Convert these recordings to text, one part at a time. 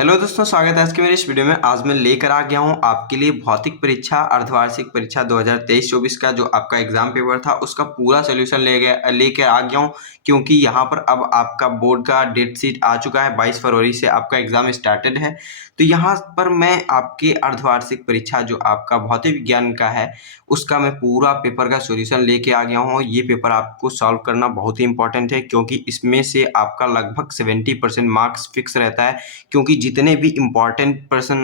Hello दोस्तों, स्वागत है आज के मेरे इस वीडियो में। आज मैं लेकर आ गया हूं आपके लिए भौतिक परीक्षा अर्धवार्षिक परीक्षा 2023-24 का जो आपका एग्जाम पेपर था उसका पूरा सॉल्यूशन लेकर आ गया हूं, क्योंकि यहां पर अब आपका बोर्ड का डेट शीट आ चुका है। 22 फरवरी से आपका एग्जाम स्टार्टेड है। तो यहाँ पर मैं आपके अर्धवार्षिक परीक्षा जो आपका भौतिक विज्ञान का है उसका मैं पूरा पेपर का सॉल्यूशन लेके आ गया हूँ। ये पेपर आपको सॉल्व करना बहुत ही इंपॉर्टेंट है, क्योंकि इसमें से आपका लगभग 70% मार्क्स फिक्स रहता है। क्योंकि जितने भी इम्पॉर्टेंट पर्सन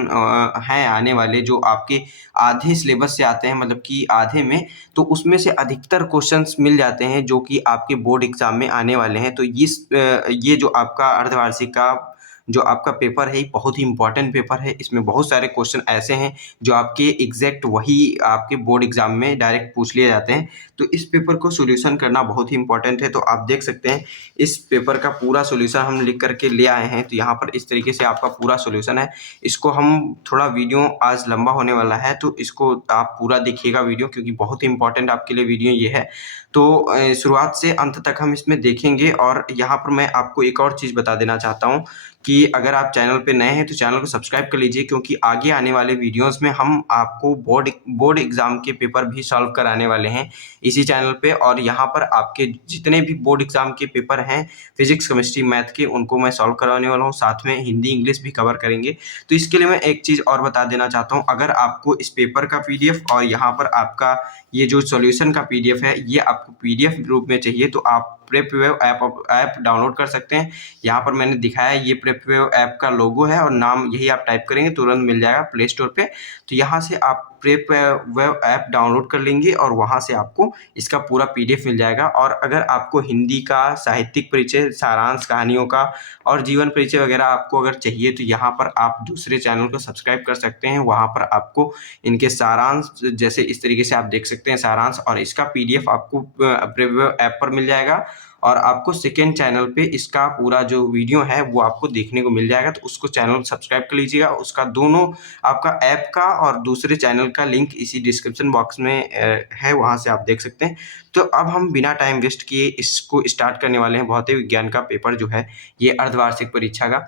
हैं आने वाले, जो आपके आधे सिलेबस से आते हैं, मतलब कि आधे में, तो उसमें से अधिकतर क्वेश्चंस मिल जाते हैं जो कि आपके बोर्ड एग्जाम में आने वाले हैं। तो ये जो आपका अर्धवार्षिक का जो आपका पेपर है, ये बहुत ही इंपॉर्टेंट पेपर है। इसमें बहुत सारे क्वेश्चन ऐसे हैं जो आपके एग्जैक्ट वही आपके बोर्ड एग्जाम में डायरेक्ट पूछ लिए जाते हैं। तो इस पेपर को सॉल्यूशन करना बहुत ही इंपॉर्टेंट है। तो आप देख सकते हैं इस पेपर का पूरा सॉल्यूशन हम लिख करके ले आए हैं। तो यहाँ पर इस तरीके से आपका पूरा सॉल्यूशन है। इसको हम थोड़ा वीडियो आज लंबा होने वाला है, तो इसको आप पूरा देखिएगा वीडियो, क्योंकि बहुत ही इंपॉर्टेंट आपके लिए वीडियो ये है। तो शुरुआत से अंत तक हम इसमें देखेंगे। और यहाँ पर मैं आपको एक और चीज़ बता देना चाहता हूँ कि अगर आप चैनल पे नए हैं तो चैनल को सब्सक्राइब कर लीजिए, क्योंकि आगे आने वाले वीडियोस में हम आपको बोर्ड एग्ज़ाम के पेपर भी सॉल्व कराने वाले हैं इसी चैनल पे। और यहाँ पर आपके जितने भी बोर्ड एग्ज़ाम के पेपर हैं फिजिक्स, केमिस्ट्री, मैथ के, उनको मैं सॉल्व करवाने वाला हूँ। साथ में हिंदी, इंग्लिश भी कवर करेंगे। तो इसके लिए मैं एक चीज़ और बता देना चाहता हूँ, अगर आपको इस पेपर का पीडीएफ और यहाँ पर आपका ये जो सॉल्यूशन का पीडीएफ है, ये आपको पीडीएफ रूप में चाहिए तो आप प्रेपवेव ऐप डाउनलोड कर सकते हैं। यहाँ पर मैंने दिखाया है, ये प्रेपवेव ऐप का लोगो है और नाम यही आप टाइप करेंगे तुरंत मिल जाएगा प्ले स्टोर पे। तो यहाँ से आप प्रेपवेव ऐप डाउनलोड कर लेंगे और वहाँ से आपको इसका पूरा पीडीएफ मिल जाएगा। और अगर आपको हिंदी का साहित्यिक परिचय, सारांश, कहानियों का और जीवन परिचय वगैरह आपको अगर चाहिए तो यहाँ पर आप दूसरे चैनल को सब्सक्राइब कर सकते हैं। वहाँ पर आपको इनके सारांश, जैसे इस तरीके से आप देख सकते हैं सारांश, और इसका पीडीएफ आपको प्रेपवेव ऐप पर मिल जाएगा। और आपको सेकेंड चैनल पे इसका पूरा जो वीडियो है वो आपको देखने को मिल जाएगा। तो उसको चैनल सब्सक्राइब कर लीजिएगा। उसका दोनों, आपका ऐप का और दूसरे चैनल का लिंक इसी डिस्क्रिप्शन बॉक्स में है, वहाँ से आप देख सकते हैं। तो अब हम बिना टाइम वेस्ट किए इसको स्टार्ट करने वाले हैं। भौतिक विज्ञान का पेपर जो है ये अर्धवार्षिक परीक्षा का,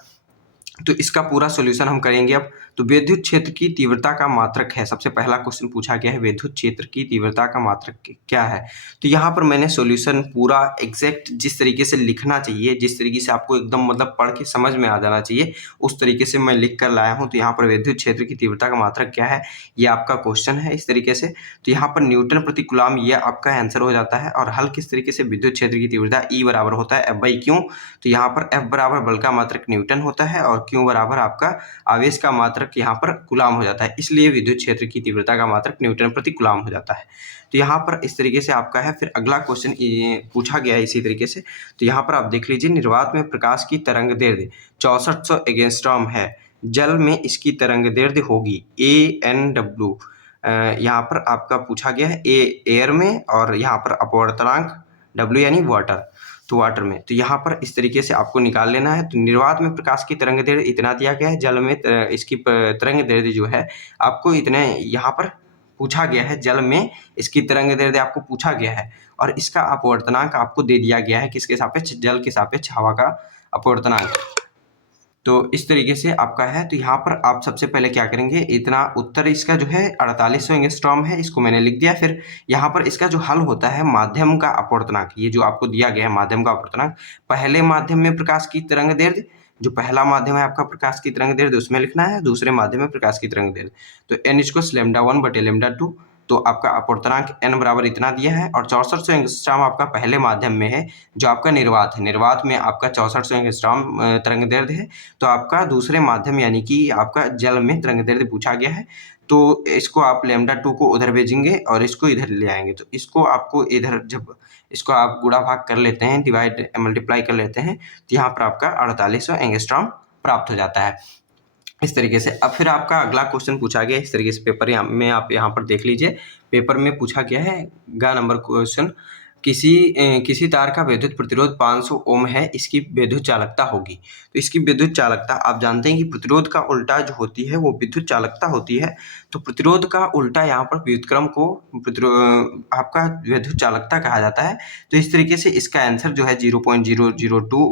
तो इसका पूरा सॉल्यूशन हम करेंगे अब। तो विद्युत क्षेत्र की तीव्रता का मात्रक है, सबसे पहला क्वेश्चन पूछा गया है, विद्युत क्षेत्र की तीव्रता का मात्रक क्या है। तो यहाँ पर मैंने सॉल्यूशन पूरा एग्जैक्ट जिस तरीके से लिखना चाहिए, जिस तरीके से आपको एकदम मतलब पढ़ के समझ में आ जाना चाहिए, उस तरीके से मैं लिख कर लाया हूँ। तो यहाँ पर विद्युत क्षेत्र की तीव्रता का मात्रक क्या है, ये आपका क्वेश्चन है इस तरीके से। तो यहाँ पर न्यूटन प्रति कूलम ये आपका आंसर हो जाता है। और हल किस तरीके से, विद्युत क्षेत्र की तीव्रता E बराबर होता है F/Q। तो यहाँ पर F बराबर बल का मात्रक न्यूटन होता है और Q बराबर आपका आवेश का मात्रक यहाँ पर कूलम हो जाता है, इसलिए विद्युत क्षेत्र की तीव्रता का मात्रक न्यूटन प्रति कूलम हो जाता है। तो यहाँ पर इस तरीके से आपका है। फिर अगला क्वेश्चन पूछा गया है इसी तरीके से। तो यहाँ पर आप देख लीजिए, निर्वात में प्रकाश की तरंग दैर्ध्य 6400 एंगस्ट्रॉम है, जल में इसकी तरंग दैर्ध्य होगी ANW। यहाँ पर आपका पूछा गया है A एयर में और यहाँ पर अपवर्तनांक W यानी वाटर, तो वाटर में। तो यहाँ पर इस तरीके से आपको निकाल लेना है। तो निर्वात में प्रकाश की तरंग दैर्ध्य इतना दिया गया है, जल में इसकी तरंग दैर्ध्य जो है आपको इतने यहाँ पर पूछा गया है, जल में इसकी तरंग दैर्ध्य आपको पूछा गया है। और इसका अपवर्तनांक आपको दे दिया गया है, किसके सापेक्ष, जल के सापेक्ष हवा का अपवर्तनांक। तो इस तरीके से आपका है। तो यहाँ पर आप सबसे पहले क्या करेंगे, इतना उत्तर इसका जो है 4800 एंगस्ट्रॉम है, इसको मैंने लिख दिया। फिर यहाँ पर इसका जो हल होता है, माध्यम का अपवर्तनांक, ये जो आपको दिया गया है माध्यम का अपवर्तनांक, पहले माध्यम में प्रकाश की तरंग दैर्ध्य, जो पहला माध्यम है आपका प्रकाश की तरंग दैर्ध्य उसमें लिखना है, दूसरे माध्यम में प्रकाश की तरंग दैर्ध्य। तो n इक्वल्स λ1/λ2। तो आपका अपवर्तनांक n बराबर इतना दिया है। और 6400 एंगस्ट्रॉम आपका पहले माध्यम में है, जो आपका निर्वात है, निर्वात में आपका 6400 एंगस्ट्रॉम तरंग दैर्ध्य है। तो आपका दूसरे माध्यम यानी कि आपका जल में तरंग दैर्ध्य पूछा गया है। तो इसको आप λ2 को उधर भेजेंगे और इसको इधर ले आएंगे। तो इसको आपको इधर, जब इसको आप गुणा भाग कर लेते हैं, डिवाइड मल्टीप्लाई कर लेते हैं, तो यहाँ पर आपका 4800 एंगस्ट्रॉम प्राप्त हो जाता है इस तरीके से। अब फिर आपका अगला क्वेश्चन पूछा गया इस तरीके से पेपर में, आप यहाँ पर देख लीजिए, पेपर में पूछा गया है गा नंबर क्वेश्चन, किसी तार का विद्युत प्रतिरोध 500 ओम है, इसकी विद्युत चालकता होगी। तो इसकी विद्युत चालकता, आप जानते हैं कि प्रतिरोध का उल्टा जो होती है वो विद्युत चालकता होती है। तो प्रतिरोध का उल्टा यहाँ पर व्युत्क्रम को आपका विद्युत चालकता कहा जाता है। तो इस तरीके से इसका आंसर जो है 0.002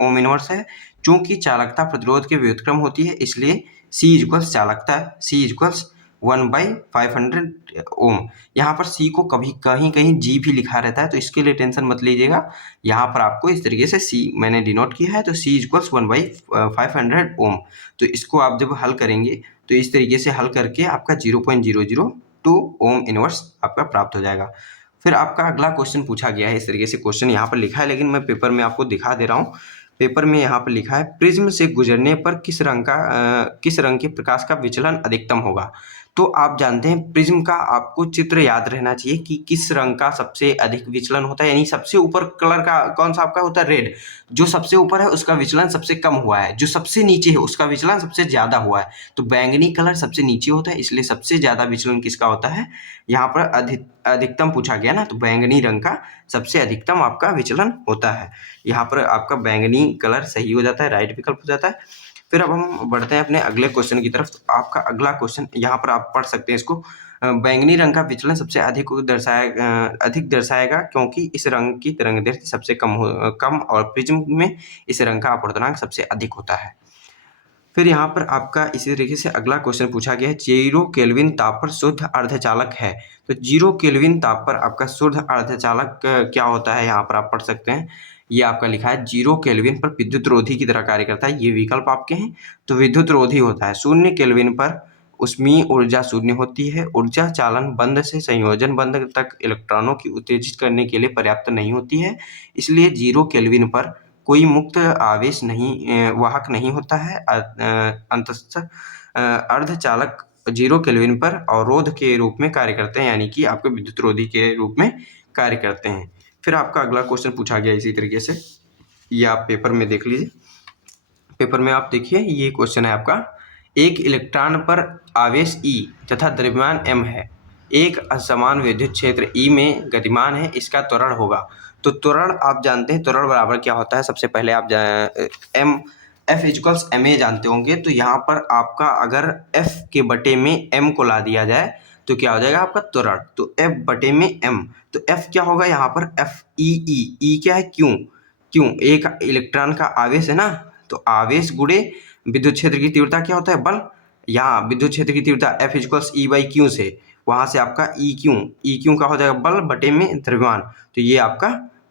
ओम इनवर्स है। चूंकि चालकता प्रतिरोध के व्युत्क्रम होती है इसलिए C इक्वल्स चालकता C इक्वल्स 1/500 ओम। यहाँ पर C को कभी कहीं कहीं G भी लिखा रहता है तो इसके लिए टेंशन मत लीजिएगा। यहाँ पर आपको इस तरीके से C मैंने डिनोट किया है तो C इक्वल्स 1/500 ओम। तो इसको आप जब हल करेंगे तो इस तरीके से हल करके आपका 0.002 ओम इनवर्स आपका प्राप्त हो जाएगा। फिर आपका अगला क्वेश्चन पूछा गया है इस तरीके से, क्वेश्चन यहाँ पर लिखा है लेकिन मैं पेपर में आपको दिखा दे रहा हूँ। पेपर में यहाँ पर लिखा है प्रिज्म से गुजरने पर किस रंग के प्रकाश का विचलन अधिकतम होगा। तो आप जानते हैं प्रिज्म का आपको चित्र याद रहना चाहिए कि किस रंग का सबसे अधिक विचलन होता है, यानी सबसे ऊपर कलर का कौन सा आपका होता है, रेड। जो सबसे ऊपर है उसका विचलन सबसे कम हुआ है, जो सबसे नीचे है उसका विचलन सबसे ज्यादा हुआ है। तो बैंगनी कलर सबसे नीचे होता है इसलिए सबसे ज्यादा विचलन किसका होता है, यहाँ पर अधिकतम पूछा गया ना, तो बैंगनी रंग का सबसे अधिकतम आपका विचलन होता है। यहाँ पर आपका बैंगनी कलर सही हो जाता है, राइट विकल्प हो जाता है। फिर अब हम बढ़ते हैं अपने अगले क्वेश्चन की तरफ। तो आपका अगला क्वेश्चन यहाँ पर आप पढ़ सकते हैं इसको, बैंगनी रंग का विचलन सबसे अधिक दर्शाएगा क्योंकि इस रंग की तरंगदैर्घ्य सबसे कम और प्रिज्म में इस रंग का अपवर्तनांक सबसे अधिक होता है। फिर यहाँ पर आपका इसी तरीके से अगला क्वेश्चन पूछा गया है 0 केल्विन ताप पर शुद्ध अर्धचालक है। तो 0 केल्विन ताप पर आपका शुद्ध अर्धचालक क्या होता है, यहाँ पर आप पढ़ सकते हैं। ये आपका लिखा है 0 केल्विन पर विद्युत रोधी की तरह कार्य करता है, ये विकल्प आपके हैं। तो विद्युत रोधी होता है 0 केल्विन पर उसमें ऊर्जा शून्य होती है। ऊर्जा चालन बंध से संयोजन बंध तक इलेक्ट्रॉनों की उत्तेजित करने के लिए पर्याप्त नहीं होती है, इसलिए 0 केल्विन पर कोई मुक्त आवेश नहीं वाहक नहीं होता है। अंततः अर्धचालक 0 केल्विन पर अवरोध के रूप में कार्य करते हैं, यानी कि आपके विद्युत रोधी के रूप में कार्य करते हैं। फिर आपका अगला क्वेश्चन पूछा गया इसी तरीके से, ये आप पेपर में देख लीजिए। पेपर में आप देखिए ये क्वेश्चन है आपका, एक इलेक्ट्रॉन पर आवेश E तथा द्रव्यमान m है, एक असमान विद्युत क्षेत्र E में गतिमान है, इसका त्वरण होगा। तो त्वरण आप जानते हैं, त्वरण बराबर क्या होता है, सबसे पहले आप F इक्वल्स ma जानते होंगे। तो यहाँ पर आपका अगर F के बटे में m को ला दिया जाए तो क्या हो जाएगा आपका त्वरण, तो F बटे में m। तो F क्या होगा यहाँ पर, F E क्या है, क्यों एक इलेक्ट्रॉन का आवेश है ना, तो आवेश गुणे विद्युत क्षेत्र की तीव्रता क्या होता है, बल। यहाँ विद्युत क्षेत्र की तीव्रता F इक्वल्स E/Q से, वहां से आपका E क्यू का हो जाएगा बल बटे में द्रव्यमान, तो ये आपका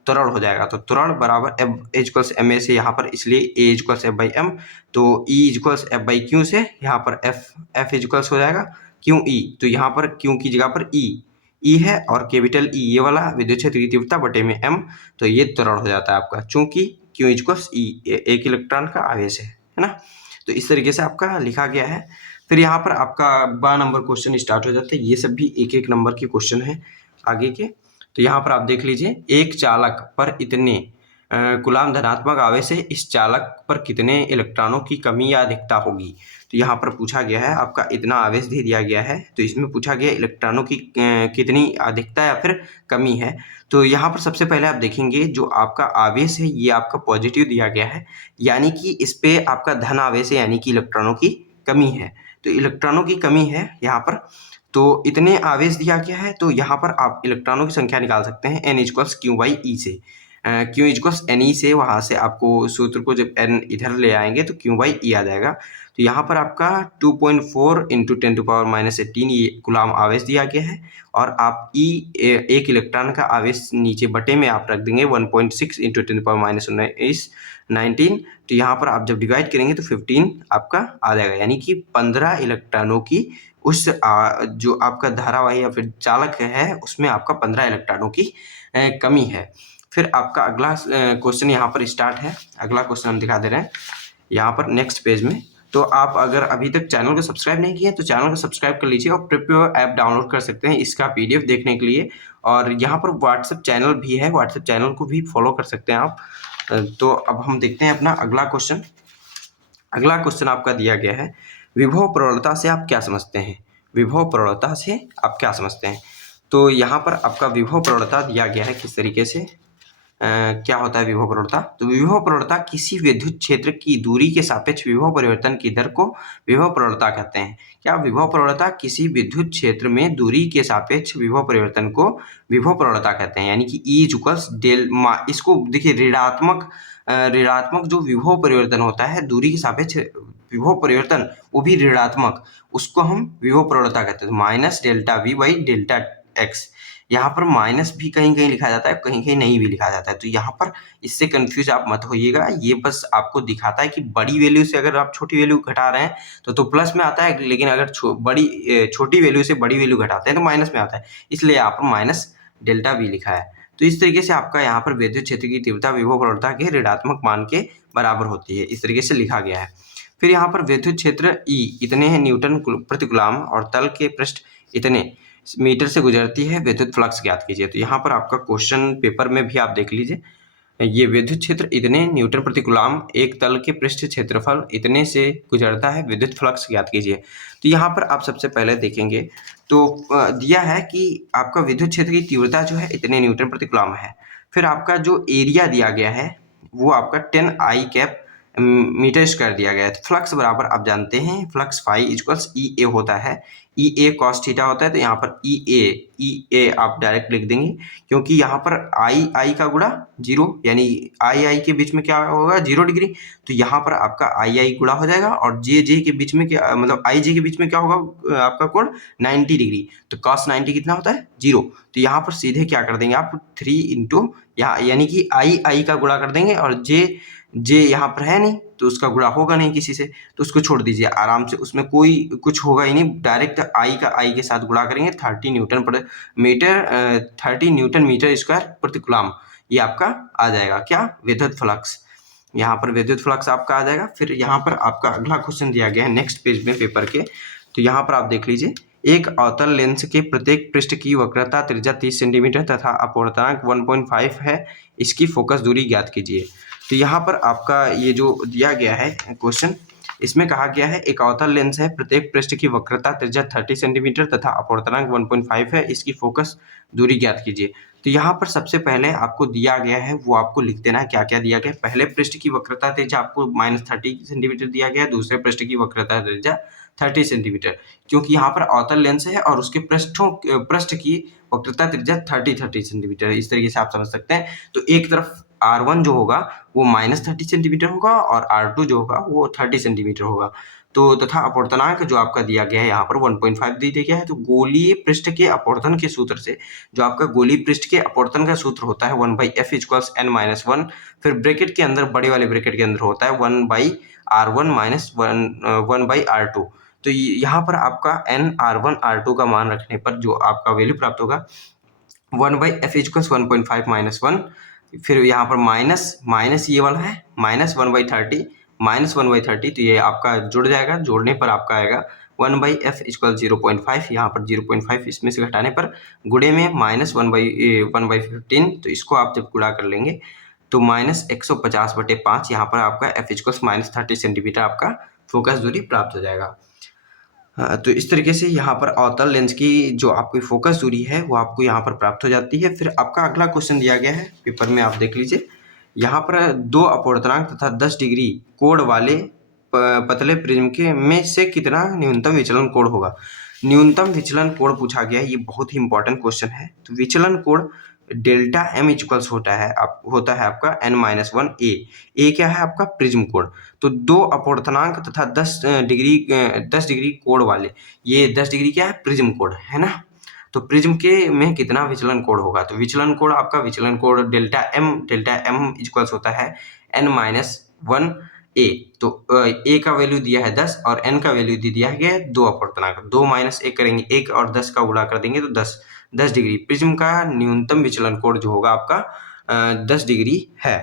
त्वरण हो जाएगा। तो त्वरण बराबर F इक्वल्स ma से यहाँ पर, इसलिए A इक्वल्स F/m, तो E इक्वल्स F/Q से यहाँ पर F इक्वल्स हो जाएगा QE। तो यहाँ पर Q की जगह पर E है और कैपिटल E ये वाला विद्युत क्षेत्र की तीव्रता बटे में m, तो ये त्वरण हो जाता है आपका, चूंकि Q इक्वल्स E एक इलेक्ट्रॉन का आवेश है ना। तो इस तरीके से आपका लिखा गया है। फिर यहाँ पर आपका 12 नंबर क्वेश्चन स्टार्ट हो जाता है, ये सब भी एक एक नंबर के क्वेश्चन है आगे के। तो यहाँ पर आप देख लीजिए, एक चालक पर इतने कूलाम धनात्मक आवेश है, इस चालक पर कितने इलेक्ट्रॉनों की कमी या अधिकता होगी। तो यहाँ पर पूछा गया है आपका इतना आवेश दे दिया गया है, तो इसमें पूछा गया इलेक्ट्रॉनों की कितनी अधिकता या फिर कमी है। तो यहाँ पर सबसे पहले आप देखेंगे जो आपका आवेश है ये आपका पॉजिटिव दिया गया है, यानी कि इस पे आपका धन आवेश है, यानी कि इलेक्ट्रॉनों की कमी है। तो इलेक्ट्रॉनों की कमी है यहाँ पर, तो इतने आवेश दिया गया है, तो यहाँ पर आप इलेक्ट्रॉनों की संख्या निकाल सकते हैं N इक्वल्स Q/E से। Q इक्वल्स NE से, वहाँ से आपको सूत्र को जब N इधर ले आएंगे तो Q/E आ जाएगा। तो यहाँ पर आपका 2.4 × 10⁻18 ये कूलाम आवेश दिया गया है, और आप एक इलेक्ट्रॉन का आवेश नीचे बटे में आप रख देंगे 1.6 × 10⁻19। तो यहाँ पर आप जब डिवाइड करेंगे तो 15 आपका आ जाएगा, यानी कि 15 इलेक्ट्रॉनों की उस जो आपका धारावाही या फिर चालक है उसमें आपका 15 इलेक्ट्रॉनों की कमी है। फिर आपका अगला क्वेश्चन यहाँ पर स्टार्ट है, अगला क्वेश्चन हम दिखा दे रहे हैं यहाँ पर नेक्स्ट पेज में। तो आप अगर अभी तक चैनल को सब्सक्राइब नहीं किए तो चैनल को सब्सक्राइब कर लीजिए, और प्रिपेयर ऐप डाउनलोड कर सकते हैं इसका PDF देखने के लिए, और यहाँ पर व्हाट्सएप चैनल भी है, व्हाट्सएप चैनल को भी फॉलो कर सकते हैं आप। तो अब हम देखते हैं अपना अगला क्वेश्चन। अगला क्वेश्चन आपका दिया गया है, विभव प्रवणता से आप क्या समझते हैं, विभव प्रवणता से आप क्या समझते हैं। तो यहाँ पर आपका विभव प्रवणता दिया गया है किस तरीके से, क्या होता है विभव प्रवणता। तो विभव प्रवणता किसी विद्युत क्षेत्र की दूरी के सापेक्ष विभव परिवर्तन की दर को विभव प्रवणता कहते हैं। क्या विभव प्रवणता किसी विद्युत क्षेत्र में दूरी के सापेक्ष विभव परिवर्तन को विभव प्रवणता कहते हैं, यानी कि E इक्वल्स डेल, इसको देखिए ऋणात्मक ऋणात्मक जो विभव परिवर्तन होता है दूरी के सापेक्ष विभव परिवर्तन, वो भी ऋणात्मक, उसको हम विभव प्रवणता कहते हैं। Minus delta we by delta x, यहाँ पर माइनस भी कहीं कहीं लिखा जाता है, कहीं कहीं नहीं भी लिखा जाता है, तो यहाँ पर इससे कंफ्यूज आप मत होइएगा। ये बस आपको दिखाता है कि बड़ी वैल्यू से अगर आप छोटी वैल्यू घटा रहे हैं तो प्लस में आता है, लेकिन अगर छोटी वैल्यू से बड़ी वैल्यू घटाते हैं तो माइनस में आता है, इसलिए यहाँ पर माइनस डेल्टा वी लिखा है। तो इस तरीके से आपका यहाँ पर विद्युत क्षेत्र की तीव्रता विभव प्रवणता के ऋणात्मक मान के बराबर होती है, इस तरीके से लिखा गया है। फिर यहाँ पर विद्युत क्षेत्र ई इतने न्यूटन प्रति कूलम और तल के पृष्ठ इतने मीटर से गुजरती है, विद्युत फ्लक्स ज्ञात कीजिए। तो यहाँ पर आपका क्वेश्चन पेपर में भी आप देख लीजिए, ये विद्युत क्षेत्र इतने न्यूटन प्रति कूलम एक तल के पृष्ठ क्षेत्रफल इतने से गुजरता है, विद्युत फ्लक्स ज्ञात कीजिए। तो यहाँ पर आप सबसे पहले देखेंगे तो दिया है कि आपका विद्युत क्षेत्र की तीव्रता जो है इतने न्यूटन प्रति कूलम है। फिर आपका जो एरिया दिया गया है वो आपका 10 आई कैप मीटर स्क्वायर दिया गया है। तो फ्लक्स बराबर आप जानते हैं, फ्लक्स फाई इक्वल्स ई ए होता है, ई ए कॉस थीटा होता है, तो यहाँ पर ई ए आप डायरेक्ट लिख देंगे, क्योंकि यहाँ पर आई का गुणा जीरो, यानी आई के बीच में क्या होगा 0 डिग्री, तो यहाँ पर आपका आई गुणा हो जाएगा, और जे के बीच में क्या, मतलब आई जे के बीच में क्या होगा आपका कोण 90 डिग्री, तो कॉस 90 कितना होता है 0। तो यहाँ पर सीधे क्या कर देंगे आप 3 इंटू यहाँ, यानी कि आई का गुणा कर देंगे, और जे यहाँ पर है नहीं तो उसका गुणा होगा नहीं किसी से, तो उसको छोड़ दीजिए आराम से, उसमें कोई कुछ होगा ही नहीं, डायरेक्ट आई के साथ गुणा करेंगे 30 न्यूटन मीटर स्क्वायर प्रति कूलम, ये आपका आ जाएगा क्या विद्युत फ्लक्स, यहाँ पर विद्युत फ्लक्स आपका आ जाएगा। फिर यहाँ पर आपका अगला क्वेश्चन दिया गया है नेक्स्ट पेज में पेपर के, तो यहाँ पर आप देख लीजिए, एक अवतल लेंस के प्रत्येक पृष्ठ की वक्रता त्रिज्या 30 सेंटीमीटर तथा अपवर्तनांक 1.5 है, इसकी फोकस दूरी ज्ञात कीजिए। तो यहाँ पर आपका ये जो दिया गया है क्वेश्चन, इसमें कहा गया है एक अवतल लेंस है, प्रत्येक पृष्ठ की वक्रता त्रिज्या 30 सेंटीमीटर तथा अपवर्तनांक 1.5 है, इसकी फोकस दूरी ज्ञात कीजिए। तो यहाँ पर सबसे पहले आपको दिया गया है वो आपको लिख देना है क्या क्या दिया गया है। पहले पृष्ठ की वक्रता त्रिज्या आपको -30 सेंटीमीटर दिया गया है, दूसरे पृष्ठ की वक्रता त्रिज्या 30 सेंटीमीटर, क्योंकि यहाँ पर अवतल लेंस है और उसके पृष्ठ की वक्रता त्रिज्या 30 सेंटीमीटर, इस तरीके से आप समझ सकते हैं। तो एक तरफ R1 जो होगा वो -30 सेंटीमीटर होगा और R2 जो होगा वो 30 सेंटीमीटर होगा। तो तथा अपवर्तनांक जो आपका दिया गया है यहाँ पर 1.5 दिया गया है। तो गोलीय पृष्ठ के अपवर्तन के सूत्र से, जो आपका गोलीय पृष्ठ के अपवर्तन का सूत्र होता है 1/f इक्वल्स n-1, फिर ब्रैकेट के अंदर, बड़े वाले ब्रैकेट के अंदर होता है 1/r1 माइनस 1/r2। तो यहाँ पर आपका n/r1 r2 का मान रखने पर जो आपका वैल्यू प्राप्त होगा 1/f इक्वल्स 1.5 माइनस 1, फिर यहाँ पर माइनस ये वाला है -1/30 -1/30, तो ये आपका जुड़ जाएगा, जोड़ने पर आपका आएगा 1/f इक्वल 0.5, यहाँ पर 0.5 इसमें से घटाने पर गुणे में -1/15, तो इसको आप जब गुणा कर लेंगे तो -150/5, यहाँ पर आपका f इक्वल्स -30 सेंटीमीटर आपका फोकस दूरी प्राप्त हो जाएगा। तो इस तरीके से यहाँ पर अवतल लेंस की जो आपकी फोकस दूरी है वो आपको यहाँ पर प्राप्त हो जाती है। फिर आपका अगला क्वेश्चन दिया गया है पेपर में, आप देख लीजिए, यहाँ पर 2 अपवर्तनांक तथा 10 डिग्री कोण वाले पतले प्रिज्म के में से कितना न्यूनतम विचलन कोण होगा। न्यूनतम विचलन कोण पूछा गया है, ये बहुत ही इंपॉर्टेंट क्वेश्चन है। तो विचलन कोण डेल्टा m इक्वल्स होता है आपका n-1 ए क्या है आपका प्रिज्म कोण। तो 2 अपवर्तनांक तथा 10 डिग्री कोण वाले, ये 10 डिग्री क्या है प्रिज्म कोण है ना, तो प्रिज्म के में कितना विचलन कोण होगा। तो विचलन कोण आपका विचलन कोण डेल्टा m इक्वल्स होता है n-1 ए। तो ए का वैल्यू दिया है 10 और n का वैल्यू दिया है 2 अपवर्तनांक, 2 - 1 करेंगे 1 और 10 का गुणा कर देंगे तो 10 डिग्री। प्रिज्म का न्यूनतम विचलन कोण जो होगा आपका 10 डिग्री है।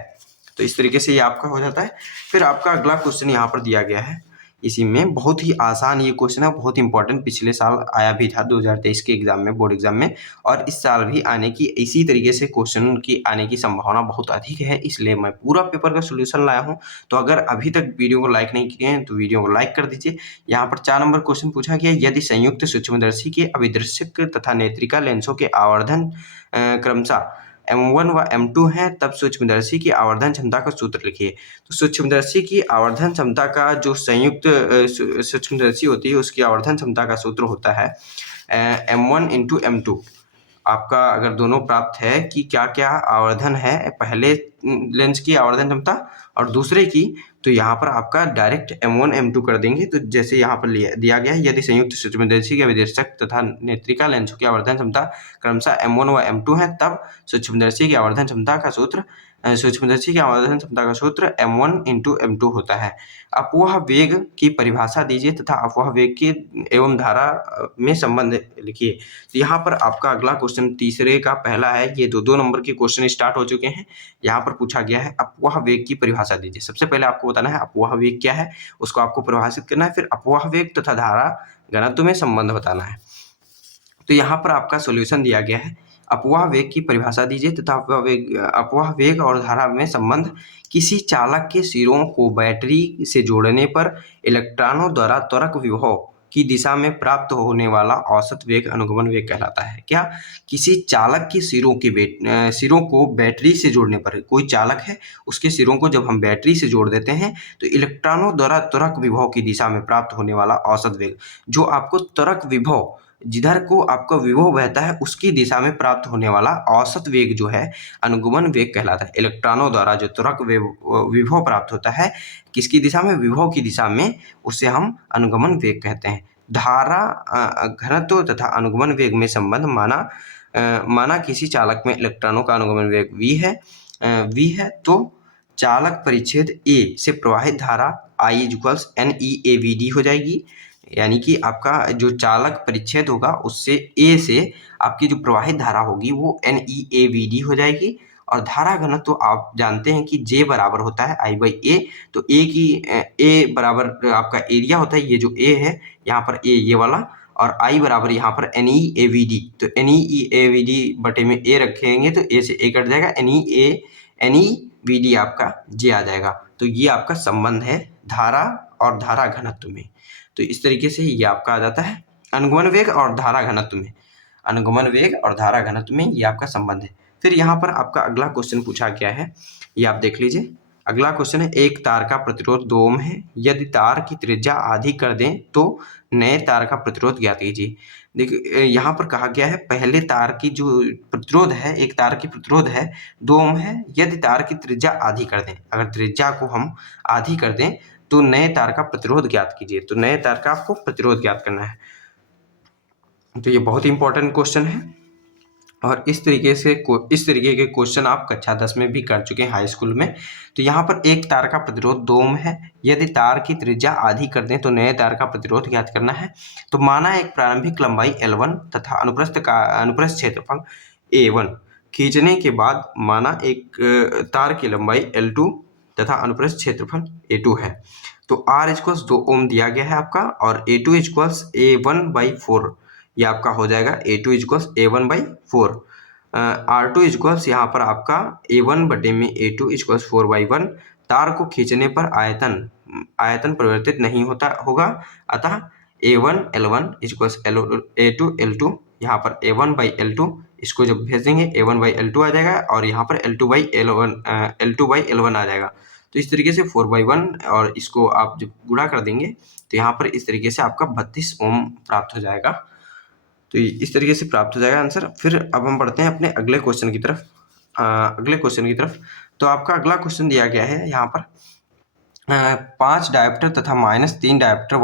तो इस तरीके से ये आपका हो जाता है। फिर आपका अगला क्वेश्चन यहाँ पर दिया गया है, इसी में बहुत ही आसान ये क्वेश्चन है, बहुत इंपॉर्टेंट, पिछले साल आया भी था 2023 के एग्जाम में, बोर्ड एग्जाम में, और इस साल भी आने की इसी तरीके से क्वेश्चन की आने की संभावना बहुत अधिक है, इसलिए मैं पूरा पेपर का सोल्यूशन लाया हूँ। तो अगर अभी तक वीडियो को लाइक नहीं किए हैं तो वीडियो को लाइक कर दीजिए। यहाँ पर 4 नंबर क्वेश्चन पूछा गया, यदि संयुक्त सूक्ष्मदर्शी के अभिदर्शक तथा नेत्रिका लेंसों के आवर्धन क्रमशः M1 व M2 है, तब सूक्ष्मदर्शी की आवर्धन क्षमता का सूत्र लिखिए। तो सूक्ष्मदर्शी की आवर्धन क्षमता का जो संयुक्त सूक्ष्मदर्शी होती है उसकी आवर्धन क्षमता का सूत्र होता है M1 × M2, आपका अगर दोनों प्राप्त है कि क्या क्या आवर्धन है पहले लेंस की आवर्धन क्षमता और दूसरे की, तो यहाँ पर आपका डायरेक्ट M1 M2 कर देंगे। तो जैसे यहाँ पर दिया गया है, यदि संयुक्त सूक्ष्मदर्शी के विदेशक तथा नेत्रिका लेंसों की आवर्धन क्षमता क्रमशः M1 व M2 है, तब सूक्ष्मदर्शी की आवर्धन क्षमता का सूत्र M1 × M2 होता है। अपवाह वेग की परिभाषा दीजिए तथा अपवाह वेग की एवं धारा में संबंध लिखिए। तो यहाँ पर आपका अगला क्वेश्चन तीसरे का पहला है, ये 2-2 नंबर के क्वेश्चन स्टार्ट हो चुके हैं। यहाँ पर पूछा गया है अपवाह वेग की परिभाषा दीजिए। सबसे पहले आपको बताना है अपवाह वेग क्या है, उसको आपको परिभाषित करना है, फिर अपवाह वेग तथा धारा घनत्व में संबंध बताना है। तो यहाँ पर आपका सॉल्यूशन दिया गया है, अपवाह वेग की परिभाषा दीजिए तथा अपवाह वेग और धारा में संबंध। किसी चालक के सिरों को बैटरी से जोड़ने पर इलेक्ट्रॉनों द्वारा त्वरक विभव की दिशा में प्राप्त होने वाला औसत वेग अनुगमन वेग कहलाता है। क्या? किसी चालक के सिरों को बैटरी से जोड़ने पर, कोई चालक है उसके सिरों को जब हम बैटरी से जोड़ देते हैं तो इलेक्ट्रॉनों द्वारा त्वरक विभव की दिशा में प्राप्त होने वाला औसत वेग, जो आपको त्वरक विभव, जिधर को आपका विभव बहता है उसकी दिशा में प्राप्त होने वाला औसत वेग जो है अनुगमन वेग कहलाता है। इलेक्ट्रॉनों द्वारा जो त्वरक विभव प्राप्त होता है किसकी दिशा में? विभव की दिशा में, उसे हम अनुगमन वेग कहते हैं। धारा घनत्व तथा अनुगमन वेग में संबंध माना किसी चालक में इलेक्ट्रॉनों का अनुगमन वेग v है, तो चालक परिच्छेद A से प्रवाहित धारा I = NeAVD हो जाएगी। यानी कि आपका जो चालक परिच्छेद होगा उससे A से आपकी जो प्रवाहित धारा होगी वो NeAVD हो जाएगी। और धारा घनत्व तो आप जानते हैं कि J बराबर होता है I/A। तो A बराबर आपका एरिया होता है, ये जो A है यहाँ पर A ये वाला, और I बराबर यहाँ पर NeAVD। तो NeAVD बटे में A रखेंगे तो A से A कट जाएगा, NeVD आपका J आ जाएगा। तो ये आपका संबंध है धारा और धारा घनत्व में। तो इस तरीके से ये आपका आ जाता है अनुगमन वेग और धारा घनत्व में। अनुगमन वेग और धारा घनत्व में ये आपका संबंध है। फिर यहाँ पर आपका अगला क्वेश्चन पूछा गया है, ये आप देख लीजिए। अगला क्वेश्चन है, एक तार का प्रतिरोध 2 ओम है, यदि तार की त्रिज्या आधी कर दें तो नए तार का प्रतिरोध ज्ञात कीजिए। देखिए यहाँ पर कहा गया है पहले तार की जो प्रतिरोध है, एक तार की प्रतिरोध है 2 ओम है, यदि तार की त्रिज्या आधी कर दें। अगर त्रिज्या को हम आधी कर दें तो नए तार का प्रतिरोध ज्ञात कीजिए। तो नए तार का आपको प्रतिरोध ज्ञात करना है। तो ये बहुत ही इंपॉर्टेंट क्वेश्चन है और इस तरीके के क्वेश्चन आप कक्षा 10 में भी कर चुके हैं हाई स्कूल में। तो यहाँ पर एक तार का प्रतिरोध 2 ओम है, यदि तार की त्रिज्या आधी कर दें तो नए तार का प्रतिरोध ज्ञात करना है। तो माना एक प्रारंभिक लंबाई L1 तथा अनुप्रस्थ क्षेत्रफल A1 खींचने के बाद माना एक तार की लंबाई L2 तथा अनुप्रस्थ क्षेत्रफल A2 है। तो R = 2 ओम दिया गया है आपका, और A2 = A1/4, ये आपका हो जाएगा A2 = A1/4। R2 यहाँ पर आपका A1 बटे में A2 = 4/1। तार को खींचने पर आयतन परिवर्तित नहीं होगा, अतः A1 L1 = A2 L2, यहाँ पर A1/L2 इसको जब भेज देंगे A1/L2 आ जाएगा, और यहाँ पर L2/L1 आ जाएगा। तो इस तरीके से 4/1 और इसको आप जब गुणा कर देंगे तो यहाँ पर इस तरीके से आपका 32 ओम प्राप्त हो जाएगा। तो इस तरीके से प्राप्त हो जाएगा आंसर। फिर अब हम बढ़ते हैं अपने अगले क्वेश्चन की तरफ। तो आपका अगला क्वेश्चन दिया गया है यहाँ पर 5 डायोप्टर तथा -3 डायोप्टर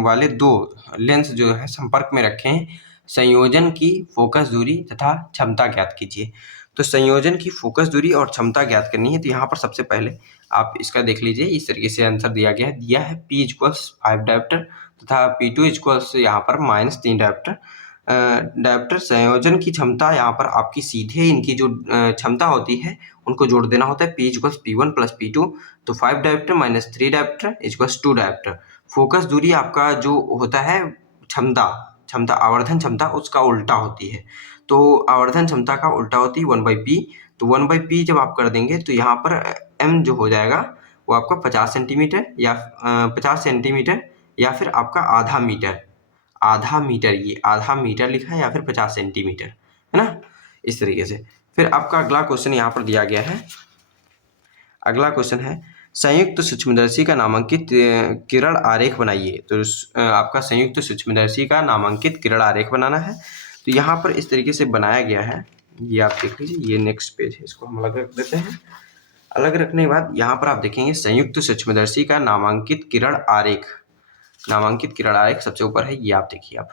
वाले 2 लेंस जो है संपर्क में रखे हैं, संयोजन की फोकस दूरी तथा क्षमता ज्ञात कीजिए। तो संयोजन की फोकस दूरी और क्षमता ज्ञात करनी है। तो यहाँ पर सबसे पहले आप इसका देख लीजिए, इस तरीके से आंसर दिया है P = 5 डायोप्टर तथा P2 = यहाँ पर -3 डायोप्टर। संयोजन की क्षमता यहाँ पर आपकी सीधे इनकी जो क्षमता होती है उनको जोड़ देना होता है। P = P1 + P2, तो 5 डायोप्टर - 3 डायोप्टर = 2 डायोप्टर। फोकस दूरी आपका जो होता है क्षमता आवर्धन क्षमता उसका उल्टा होती है। तो आवर्धन क्षमता का उल्टा होती है 1/P। तो 1/P जब आप कर देंगे तो यहाँ पर M जो हो जाएगा वो आपका 50 सेंटीमीटर या फिर आपका आधा मीटर, ये आधा मीटर लिखा है या फिर 50 सेंटीमीटर, है ना, इस तरीके से। फिर आपका अगला क्वेश्चन यहाँ पर दिया गया है। अगला क्वेश्चन है, संयुक्त सूक्ष्मदर्शी का नामांकित किरण आरेख बनाइए। तो आपका संयुक्त सूक्ष्मदर्शी का नामांकित किरण आरेख बनाना है। तो तो यहाँ पर इस तरीके से बनाया गया है, ये आप देख लीजिए, ये नेक्स्ट पेज है, इसको हम अलग रख देते हैं। अलग रखने के बाद यहाँ पर आप देखेंगे संयुक्त सूक्ष्मदर्शी का नामांकित किरण आरेख, नामांकित किरण आरेख सबसे ऊपर है, ये आप देखिए आप।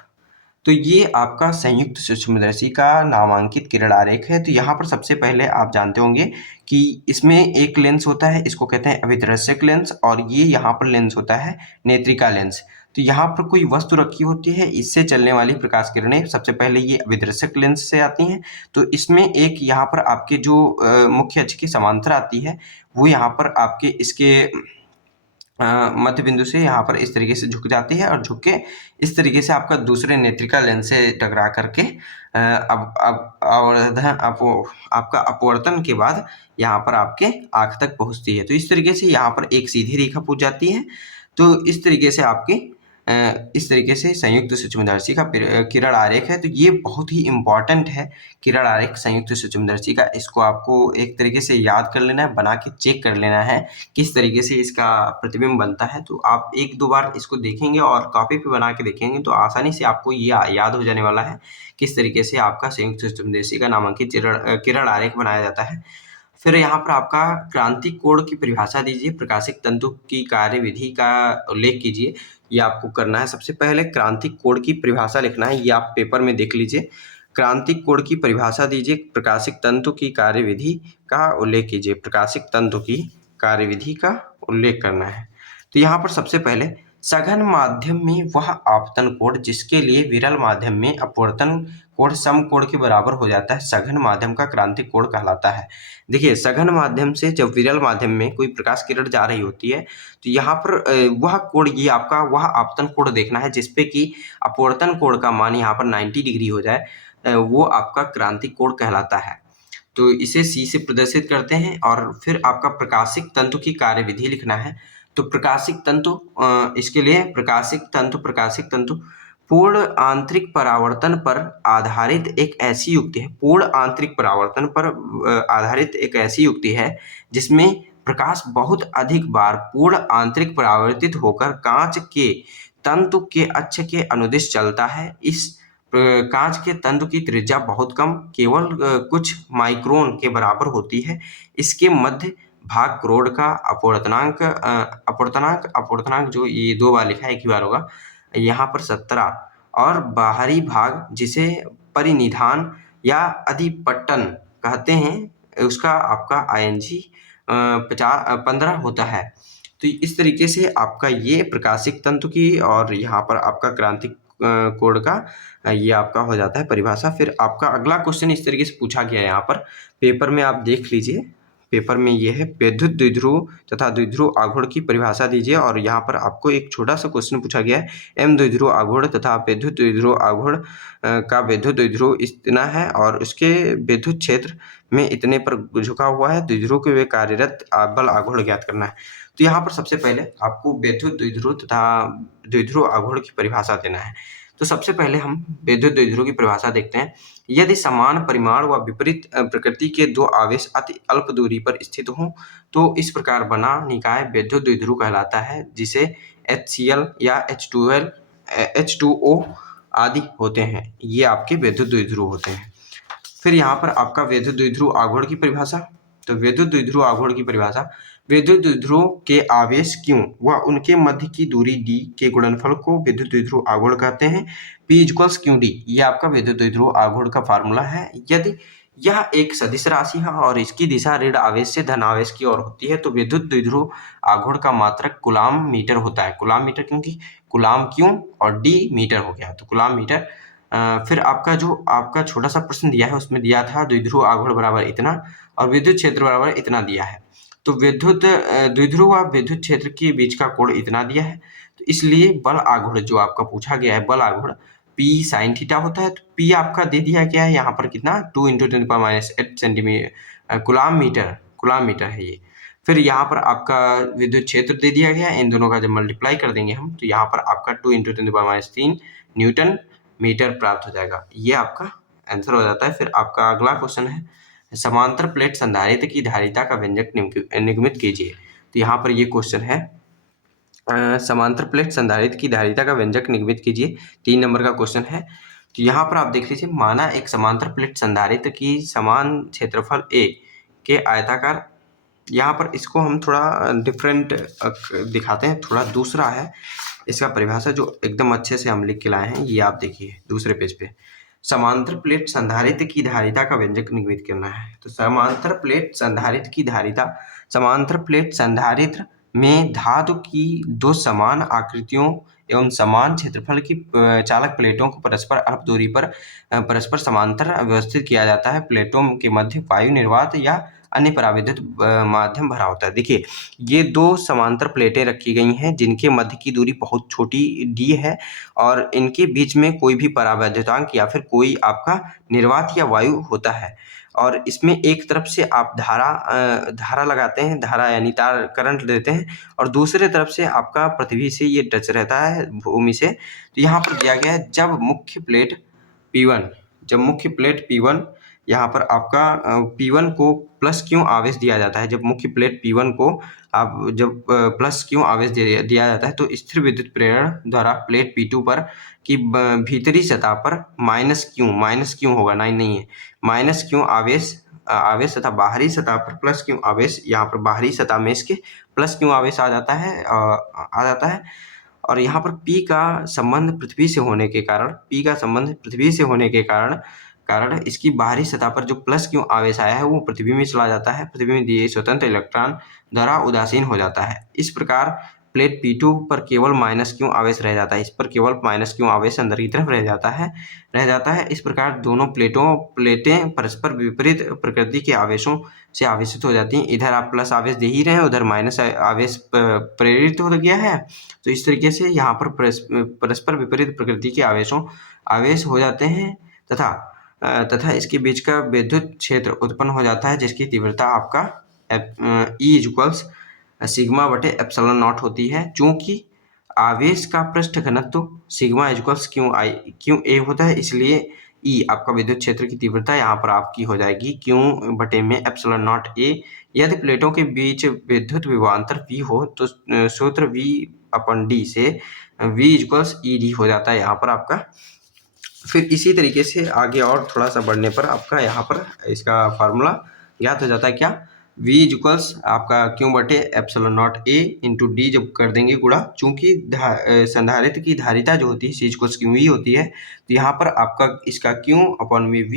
तो ये आपका संयुक्त सूक्ष्मदर्शी का नामांकित किरण आरेख है। तो यहाँ पर सबसे पहले आप जानते होंगे कि इसमें एक लेंस होता है, इसको कहते हैं अभिदर्शक लेंस, और ये यहाँ पर लेंस होता है नेत्रिका लेंस। तो यहाँ पर कोई वस्तु रखी होती है, इससे चलने वाली प्रकाश किरणें सबसे पहले ये अभिदर्शक लेंस से आती हैं। तो इसमें एक यहाँ पर आपके जो मुख्य अक्ष के समांतर आती है, वो यहाँ पर आपके इसके मध्य बिंदु से यहाँ पर इस तरीके से झुक जाती है, और झुक के इस तरीके से आपका दूसरे नेत्रिका लेंस से टकरा करके आपका अपवर्तन के बाद यहाँ पर आपके आँख तक पहुँचती है। तो इस तरीके से यहाँ पर एक सीधी रेखा पूछ जाती है। तो इस तरीके से आपके इस तरीके से संयुक्त सूक्ष्मदर्शी का किरण आरेख है। तो ये बहुत ही इम्पॉर्टेंट है किरण आरेख संयुक्त सूक्ष्मदर्शी का। इसको आपको एक तरीके से याद कर लेना है, बना के चेक कर लेना है किस तरीके से इसका प्रतिबिंब बनता है। तो आप एक दो बार इसको देखेंगे और कॉपी पे बना के देखेंगे तो आसानी से आपको ये याद हो जाने वाला है किस तरीके से आपका संयुक्त सूक्ष्मदर्शी का नामांकित किरण आरेख बनाया जाता है। फिर यहाँ पर आपका क्रांतिक कोण की परिभाषा दीजिए, प्रकाशिक तंतु की कार्यविधि का उल्लेख कीजिए। ये आपको करना है। सबसे पहले क्रांतिक कोण की परिभाषा लिखना है, ये आप पेपर में देख लीजिए। क्रांतिक कोण की परिभाषा दीजिए, प्रकाशिक तंतु की कार्यविधि का उल्लेख कीजिए। प्रकाशिक तंतु की कार्यविधि का उल्लेख करना है। तो यहाँ पर सबसे पहले सघन माध्यम में वह आपतन कोण जिसके लिए विरल माध्यम में अपवर्तन कोण समकोण के बराबर हो जाता है, सघन माध्यम का क्रांतिक कोण कहलाता है। देखिए, सघन माध्यम से जब विरल माध्यम में कोई प्रकाश किरण जा रही होती है तो यहाँ पर वह कोण, ये आपका वह आपतन कोण देखना है जिसपे कि अपवर्तन कोण का मान यहाँ पर 90 डिग्री हो जाए, वो आपका क्रांतिक कोण कहलाता है। तो इसे C से प्रदर्शित करते हैं। और फिर आपका प्रकाशिक तंतु की कार्यविधि लिखना है। तो प्रकाशिक तंतु, इसके लिए प्रकाशिक तंतु पूर्ण आंतरिक परावर्तन पर आधारित एक ऐसी युक्ति है, पूर्ण आंतरिक परावर्तन पर आधारित एक ऐसी युक्ति है जिसमें प्रकाश बहुत अधिक बार पूर्ण आंतरिक परावर्तित होकर कांच के तंतु के अक्ष के अनुदिश चलता है। इस कांच के तंतु की त्रिज्या बहुत कम, केवल कुछ माइक्रोन के बराबर होती है। इसके मध्य भाग क्रोड का अपवर्तनांक जो ये दो बार लिखा है, एक ही बार होगा, यहाँ पर 17, और बाहरी भाग जिसे परिनिधान या अधिपट्टन कहते हैं उसका आपका ING 15 होता है। तो इस तरीके से आपका ये प्रकाशिक तंतु की और यहाँ पर आपका क्रांतिक कोण का ये आपका हो जाता है परिभाषा। फिर आपका अगला क्वेश्चन इस तरीके से पूछा गया है, यहाँ पर पेपर में आप देख लीजिए। पेपर में ये है, विद्युत द्विध्रुव तथा द्विध्रुव आघूर्ण की परिभाषा दीजिए। और यहाँ पर आपको एक छोटा सा क्वेश्चन पूछा गया है, M द्विध्रुव आघूर्ण तथा विद्युत द्विध्रुव आघूर्ण का विद्युत द्विध्रुव इतना है और उसके विद्युत क्षेत्र में इतने पर झुका हुआ है, द्विध्रुव के वे कार्यरत बल आघूर्ण ज्ञात करना है। तो यहाँ पर सबसे पहले आपको विद्युत द्विध्रुव तथा द्विध्रुव आघूर्ण की परिभाषा देना है। तो सबसे पहले हम विद्युत द्विध्रुव की परिभाषा देखते हैं। यदि समान परिमाण व विपरीत प्रकृति के दो आवेश अति अल्प दूरी पर स्थित हों तो इस प्रकार बना निकाय विद्युत द्विध्रुव कहलाता है, जिसे HCl या H2O आदि होते हैं, ये आपके विद्युत द्विध्रुव होते हैं। फिर यहाँ पर आपका विद्युत द्विध्रुव आघूर्ण की परिभाषा। तो विद्युत द्विध्रुव आघूर्ण की परिभाषा, विद्युत द्विध्रुव के आवेश Q व उनके मध्य की दूरी d के गुणनफल को विद्युत द्विध्रुव आघूर्ण कहते हैं। P = QD, ये आपका विद्युत द्विध्रुव आघूर्ण का फार्मूला है। यदि यह एक सदिश राशि है और इसकी दिशा ऋण आवेश से धन आवेश की ओर होती है तो विद्युत द्विध्रुव आघूर्ण का मात्रक कूलाम मीटर होता है। कूलाम मीटर, क्योंकि कूलाम Q और D मीटर हो गया, तो कूलाम मीटर। फिर आपका जो आपका छोटा सा प्रश्न दिया है उसमें दिया था द्विध्रुव आघूर्ण बराबर इतना और विद्युत क्षेत्र बराबर इतना दिया है। तो द्विध्रुव व विद्युत क्षेत्र के बीच का कोण इतना दिया है, तो इसलिए बल आघूर्ण जो आपका पूछा गया है, बल आघूर्ण P sin थीटा होता है। तो P आपका दे दिया गया है यहाँ पर कितना, 2 × 10⁻8 सेंटीमीटर कूलाम मीटर है ये। फिर यहाँ पर आपका विद्युत क्षेत्र दे दिया गया है, इन दोनों का जब मल्टीप्लाई कर देंगे हम तो यहाँ पर आपका 2 × 10⁻3 न्यूटन मीटर प्राप्त हो जाएगा, ये आपका आंसर हो जाता है। फिर आपका अगला क्वेश्चन है, समांतर प्लेट संधारित्र की धारिता का व्यंजक निगमित कीजिए। तो यहाँ पर ये क्वेश्चन है, समांतर प्लेट संधारित्र की धारिता का व्यंजक निगमित कीजिए, 3 नंबर का क्वेश्चन है। तो यहाँ पर आप देख लीजिए, माना एक समांतर प्लेट संधारित्र की समान क्षेत्रफल A के आयताकार, यहाँ पर इसको हम थोड़ा डिफरेंट दिखाते हैं, थोड़ा दूसरा है इसका परिभाषा जो एकदम अच्छे से हम लिख के लाए हैं। ये आप देखिए दूसरे पेज पे, समांतर प्लेट संधारित्र की धारिता का व्यंजक निरूपित करना है। तो समांतर प्लेट संधारित्र की धारिता, समांतर प्लेट संधारित्र में धातु की दो समान आकृतियों एवं समान क्षेत्रफल की चालक प्लेटों को परस्पर अल्प दूरी पर परस्पर समांतर व्यवस्थित किया जाता है। प्लेटों के मध्य वायु निर्वात या अन्य पराविद्युत माध्यम भरा होता है। देखिए, ये दो समांतर प्लेटें रखी गई हैं जिनके मध्य की दूरी बहुत छोटी d है और इनके बीच में कोई भी परावैद्युतांक या फिर कोई आपका निर्वात या वायु होता है। और इसमें एक तरफ से आप धारा लगाते हैं, धारा यानी तार करंट देते हैं, और दूसरे तरफ से आपका पृथ्वी से ये टच रहता है, भूमि से। तो यहाँ पर दिया गया है, जब मुख्य प्लेट P1 यहाँ पर आपका P1 को प्लस क्यों आवेश दिया जाता है, जब मुख्य प्लेट P1 को आप जब प्लस क्यों आवेश दिया जाता है, तो स्थिर विद्युत प्रेरण द्वारा प्लेट P2 पर की भीतरी सतह पर माइनस क्यों होगा, नहीं है, माइनस क्यों आवेश तथा बाहरी सतह पर प्लस क्यों आवेश, यहाँ पर बाहरी सतह में इसके प्लस क्यों आवेश आ जाता है। और यहाँ पर P का संबंध पृथ्वी से होने के कारण इसकी बाहरी सतह पर जो प्लस क्यों आवेश आया है वो पृथ्वी में चला जाता है, पृथ्वी में दिए स्वतंत्र इलेक्ट्रॉन द्वारा उदासीन हो जाता है। इस प्रकार प्लेट P2 पर केवल माइनस क्यों आवेश रह जाता है, इस पर केवल माइनस क्यों आवेश अंदर की तरफ रह जाता है। इस प्रकार दोनों प्लेटें परस्पर विपरीत प्रकृति के आवेशों से आवेशित हो जाती हैं। इधर आप प्लस आवेश दे ही रहे हैं, उधर माइनस आवेश प्रेरित हो गया है। तो इस तरीके से यहाँ पर परस्पर विपरीत प्रकृति के आवेश हो जाते हैं तथा इसके बीच का विद्युत क्षेत्र उत्पन्न हो जाता है, जिसकी तीव्रता आपका E सिग्मा बटे एप्सिलॉन नॉट होती है। चूंकि आवेश का पृष्ठ घनत्व सिग्मा क्यों A होता है, इसलिए E आपका विद्युत क्षेत्र की तीव्रता यहाँ पर आपकी हो जाएगी क्यों बटे में एप्सिलॉन नॉट A। यदि प्लेटों के बीच विद्युत विभवांतर V हो तो सूत्र V/D से V ED हो जाता है यहाँ पर आपका। फिर इसी तरीके से आगे और थोड़ा सा बढ़ने पर आपका यहाँ पर इसका फार्मूला ज्ञात हो जाता है, क्या, V आपका क्यों बटे epsilon not A into D जब कर देंगे गुणा, चूंकि संधारित्र की धारिता जो होती है C क्यों ही होती है, तो यहाँ पर आपका इसका क्यों अपॉन में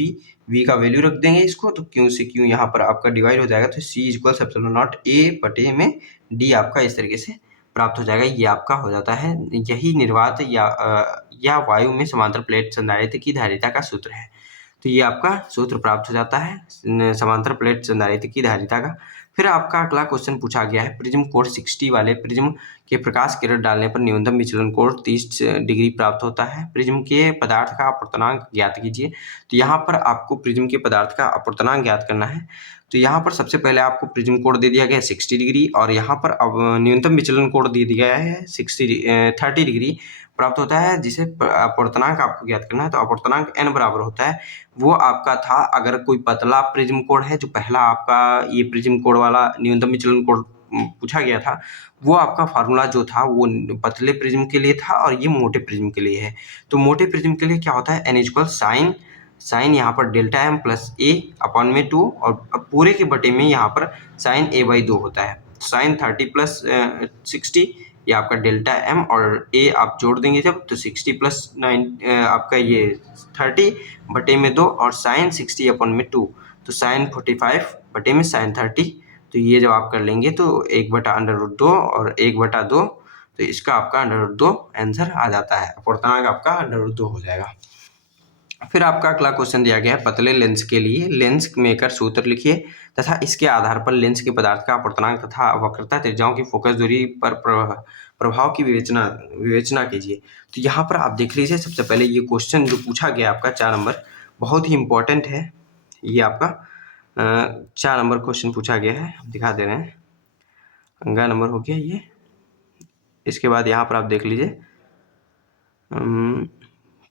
V का वैल्यू रख देंगे इसको, तो क्यों से क्यों यहाँ पर आपका डिवाइड हो जाएगा, तो C एप्सिलॉन नॉट A बटे में D आपका इस तरीके से प्राप्त हो जाएगा। ये आपका हो जाता है, यही निर्वात या वायु में समांतर प्लेट संधारित्र की धारिता का सूत्र है। तो ये आपका सूत्र प्राप्त हो जाता है समांतर प्लेट संधारित्र की धारिता का। फिर आपका अगला क्वेश्चन पूछा गया है, प्रिज्म कोण 60 वाले प्रिज्म के प्रकाश किरण डालने पर न्यूनतम विचलन कोण 30 डिग्री प्राप्त होता है। प्रिज्म के पदार्थ का अपवर्तनांक ज्ञात कीजिए। तो यहाँ पर आपको प्रिज्म के पदार्थ का अपवर्तनांक ज्ञात करना है। तो यहाँ पर सबसे पहले आपको प्रिज्म कोण दे दिया गया है 60 डिग्री, और यहाँ पर अब न्यूनतम विचलन कोण दे दिया है 30 डिग्री प्राप्त होता है, जिसे अपवर्तनांक आपको ज्ञात करना है। तो अपवर्तनांक n बराबर होता है, वो आपका था, अगर कोई पतला प्रिज्म कोण है, जो पहला आपका ये प्रिज्म कोण वाला न्यूनतम विचलन कोण पूछा गया था, वो आपका फार्मूला जो था वो पतले प्रिज्म के लिए था और ये मोटे प्रिज्म के लिए है। तो मोटे प्रिज्म के लिए क्या होता है, n साइन यहाँ पर delta m plus a upon में 2, और पूरे के बटे में यहाँ पर साइन a/2 होता है। साइन 30 प्लस 60 ये आपका डेल्टा m और a आप जोड़ देंगे जब, तो 60 प्लस 9 आपका ये 30 बटे में 2 और साइन 60 अपॉन में 2, तो साइन 45 बटे में साइन 30। तो ये जब आप कर लेंगे तो 1/√2 और 1/2, तो इसका आपका √2 आंसर आ जाता है, अपवर्तनांक आपका √2 हो जाएगा। फिर आपका अगला क्वेश्चन दिया गया है, पतले लेंस के लिए लेंस मेकर सूत्र लिखिए तथा इसके आधार पर लेंस के पदार्थ का अपवर्तनांक तथा वक्रता त्रिज्याओं की फोकस दूरी पर प्रभाव की विवेचना कीजिए। तो यहाँ पर आप देख लीजिए, सबसे पहले ये क्वेश्चन जो पूछा गया आपका 4 नंबर, बहुत ही इंपॉर्टेंट है। ये आपका 4 नंबर क्वेश्चन पूछा गया है, दिखा दे रहे हैं, अंगा नंबर हो गया ये। इसके बाद यहाँ पर आप देख लीजिए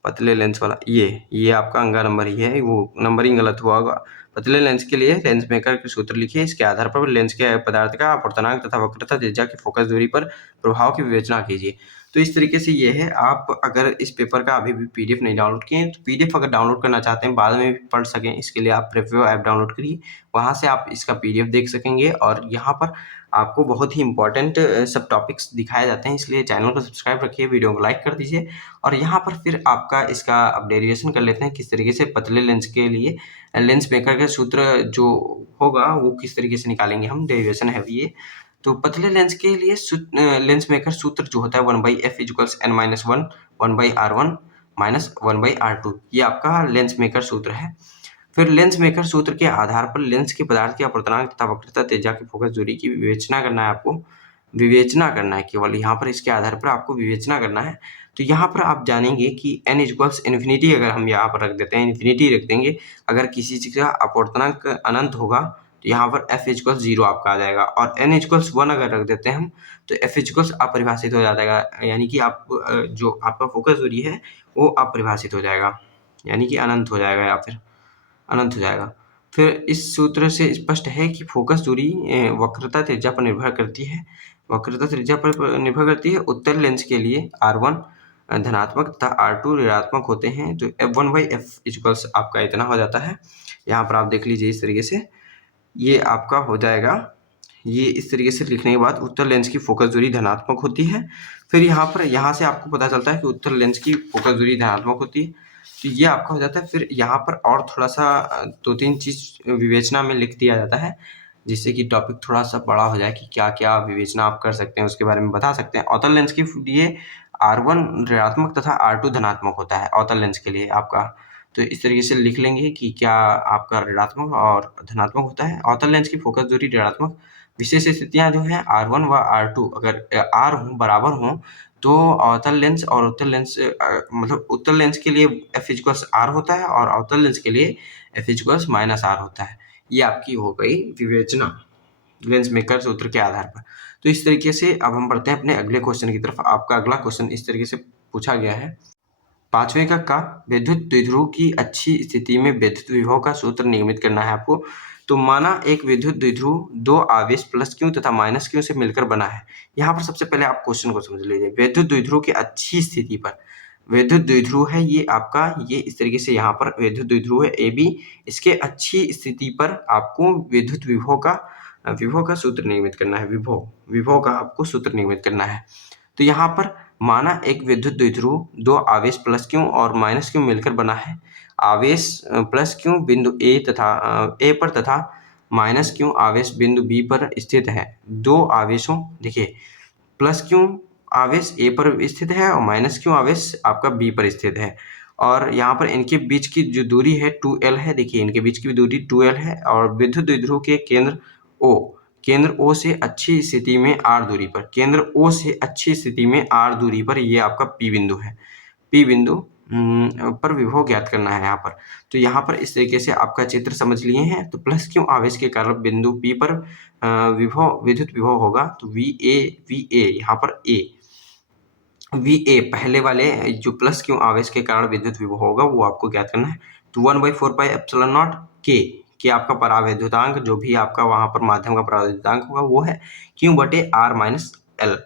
पतले लेंस वाला, ये आपका अंगा नंबर ही है, वो नंबरिंग गलत हुआ होगा। पतले लेंस के लिए लेंस मेकर के सूत्र लिखिए, इसके आधार पर लेंस के पदार्थ का अपवर्तनांक तथा वक्रता त्रिज्या की फोकस दूरी पर प्रभाव की विवेचना कीजिए। तो तो इस तरीके से ये है। आप अगर इस पेपर का अभी भी पीडीएफ नहीं डाउनलोड किए हैं तो पीडीएफ अगर डाउनलोड करना चाहते हैं बाद में भी पढ़ सकें, इसके लिए आप प्रेफियो ऐप डाउनलोड करिए, वहाँ से आप इसका पीडीएफ देख सकेंगे। और यहाँ पर आपको बहुत ही इंपॉर्टेंट सब टॉपिक्स दिखाए जाते हैं, इसलिए चैनल को सब्सक्राइब रखिए, वीडियो को लाइक कर दीजिए। और यहाँ पर फिर आपका इसका अब डेरिवेशन कर लेते हैं किस तरीके से पतले लेंस के लिए लेंस मेकर का सूत्र जो होगा वो किस तरीके से निकालेंगे हम, डेरिवेशन है ये। तो पतले लेंस के लिए लेंस मेकर सूत्र जो होता है 1/f equals n-1 1/r1 minus 1/r2, ये आपका लेंस मेकर सूत्र है। फिर लेंस मेकर सूत्र के आधार पर लेंस के पदार्थ के अपवर्तनांक तथा वक्रता त्रिज्या की फोकस दूरी की विवेचना करना है आपको, विवेचना करना है केवल यहाँ पर, इसके आधार पर आपको विवेचना करना है। तो यहाँ पर आप जानेंगे कि n इक्वल्स इन्फिनिटी अगर हम यहाँ पर रख देते हैं, इन्फिनिटी रख देंगे, अगर किसी चीज़ का अपवर्तनांक अनंत होगा तो यहाँ पर f इक्वल्स 0 आपका आ जाएगा। और n इक्वल्स 1 अगर रख देते हैं हम तो f इक्वल्स अपरिभाषित हो जाएगा, यानी कि आप जो आपका फोकस दूरी है वो अपरिभाषित हो जाएगा, यानी कि अनंत हो जाएगा या फिर अनंत हो जाएगा। फिर इस सूत्र से स्पष्ट है कि फोकस दूरी वक्रता त्रिज्या पर निर्भर करती है, वक्रता त्रिज्या पर निर्भर करती है। उत्तल लेंस के लिए R1 धनात्मक तथा R2 ऋणात्मक होते हैं, तो f1/f इक्वल्स आपका इतना हो जाता है। यहाँ पर आप देख लीजिए इस तरीके से ये आपका हो जाएगा। ये इस तरीके से लिखने के बाद उत्तल लेंस की फोकस दूरी धनात्मक होती है। फिर यहाँ से आपको पता चलता है कि उत्तल लेंस की फोकस दूरी धनात्मक होती है, तो ये आपका हो जाता है। फिर यहाँ पर और थोड़ा सा 2-3 चीज़ विवेचना में लिख दिया जाता है, जिससे कि टॉपिक थोड़ा सा बड़ा हो जाए कि क्या क्या विवेचना आप कर सकते हैं उसके बारे में बता सकते हैं। अवतल लेंस के लिए R1 ऋणात्मक तथा R2 धनात्मक होता है अवतल लेंस के लिए आपका। तो इस तरीके से लिख लेंगे कि क्या आपका ऋणात्मक और धनात्मक होता है। अवतल लेंस की फोकस दूरी ऋणात्मक विशेष स्थितियां जो है R1 व R2 अगर R हों बराबर हों तो अवतल लेंस और उत्तल लेंस मतलब उत्तल लेंस के लिए f इक्वल्स r होता है और अवतल लेंस के लिए f इक्वल्स -r होता है। ये आपकी हो गई विवेचना लेंस मेकर सूत्र के आधार पर। तो इस तरीके से अब हम बढ़ते हैं अपने अगले क्वेश्चन की तरफ। आपका अगला क्वेश्चन इस तरीके से पूछा गया है, 5वें का विद्युत द्विध्रुव की अच्छी स्थिति में विद्युत विभव का सूत्र निर्मित करना है आपको। तो माना एक विद्युत द्विध्रुव दो आवेश प्लस क्यू तथा माइनस क्यू से मिलकर बना है। यहाँ पर सबसे पहले आप क्वेश्चन को समझ लीजिए। विद्युत द्विध्रुव की अच्छी स्थिति पर, विद्युत द्विध्रुव है ये आपका, ये इस तरीके से यहाँ पर विद्युत द्विध्रुव है AB, इसके अच्छी स्थिति पर आपको विद्युत विभव का सूत्र निर्मित करना है। विभव का आपको सूत्र निर्मित करना है। तो यहाँ पर माना एक विद्युत द्विध्रुव दो आवेश प्लस क्यू और माइनस क्यू मिलकर बना है। आवेश प्लस क्यू बिंदु ए पर तथा माइनस क्यू आवेश बिंदु बी पर स्थित है। दो आवेशों, देखिए प्लस क्यू आवेश ए पर स्थित है और माइनस क्यू आवेश आपका बी पर स्थित है। और यहाँ पर इनके बीच की जो दूरी है 2l है, देखिए इनके बीच की दूरी 2l है। और विद्युत द्विध्रुव के केंद्र O से अच्छी स्थिति में r दूरी पर, केंद्र O से अच्छी स्थिति में r दूरी पर ये आपका P बिंदु है। P बिंदु पर विभव ज्ञात करना है यहाँ पर। तो यहाँ पर इस तरीके से आपका चित्र समझ लिए हैं। तो प्लस क्यू आवेश के कारण बिंदु P पर विद्युत विभव होगा। तो VA यहाँ पर VA पहले वाले जो प्लस क्यू आवेश के कारण विद्युत विभव होगा वो आपको ज्ञात करना है। तो 1/4πε0 K आपका परावैद्युतांक जो भी आपका वहाँ पर माध्यम का परावैद्युतांक होगा वो है Q/R-L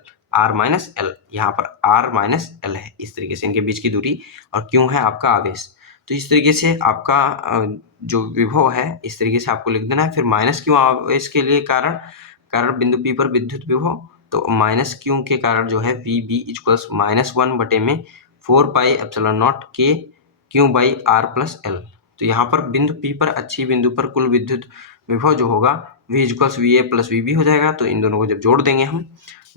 यहाँ पर R-L है इस तरीके से इनके बीच की दूरी, और Q है आपका आवेश। तो इस तरीके से आपका जो विभव है इस तरीके से आपको लिख देना है। फिर माइनस क्यू आवेश के लिए कारण बिंदु P पर विद्युत विभव, तो माइनस क्यू के कारण जो है VB इक्वल्स -1/4πε0 K Q/R+L। तो यहाँ पर बिंदु P पर अच्छी बिंदु पर कुल विद्युत विभव जो होगा V इक्वल्स VA + VB हो जाएगा। तो इन दोनों को जब जोड़ देंगे हम,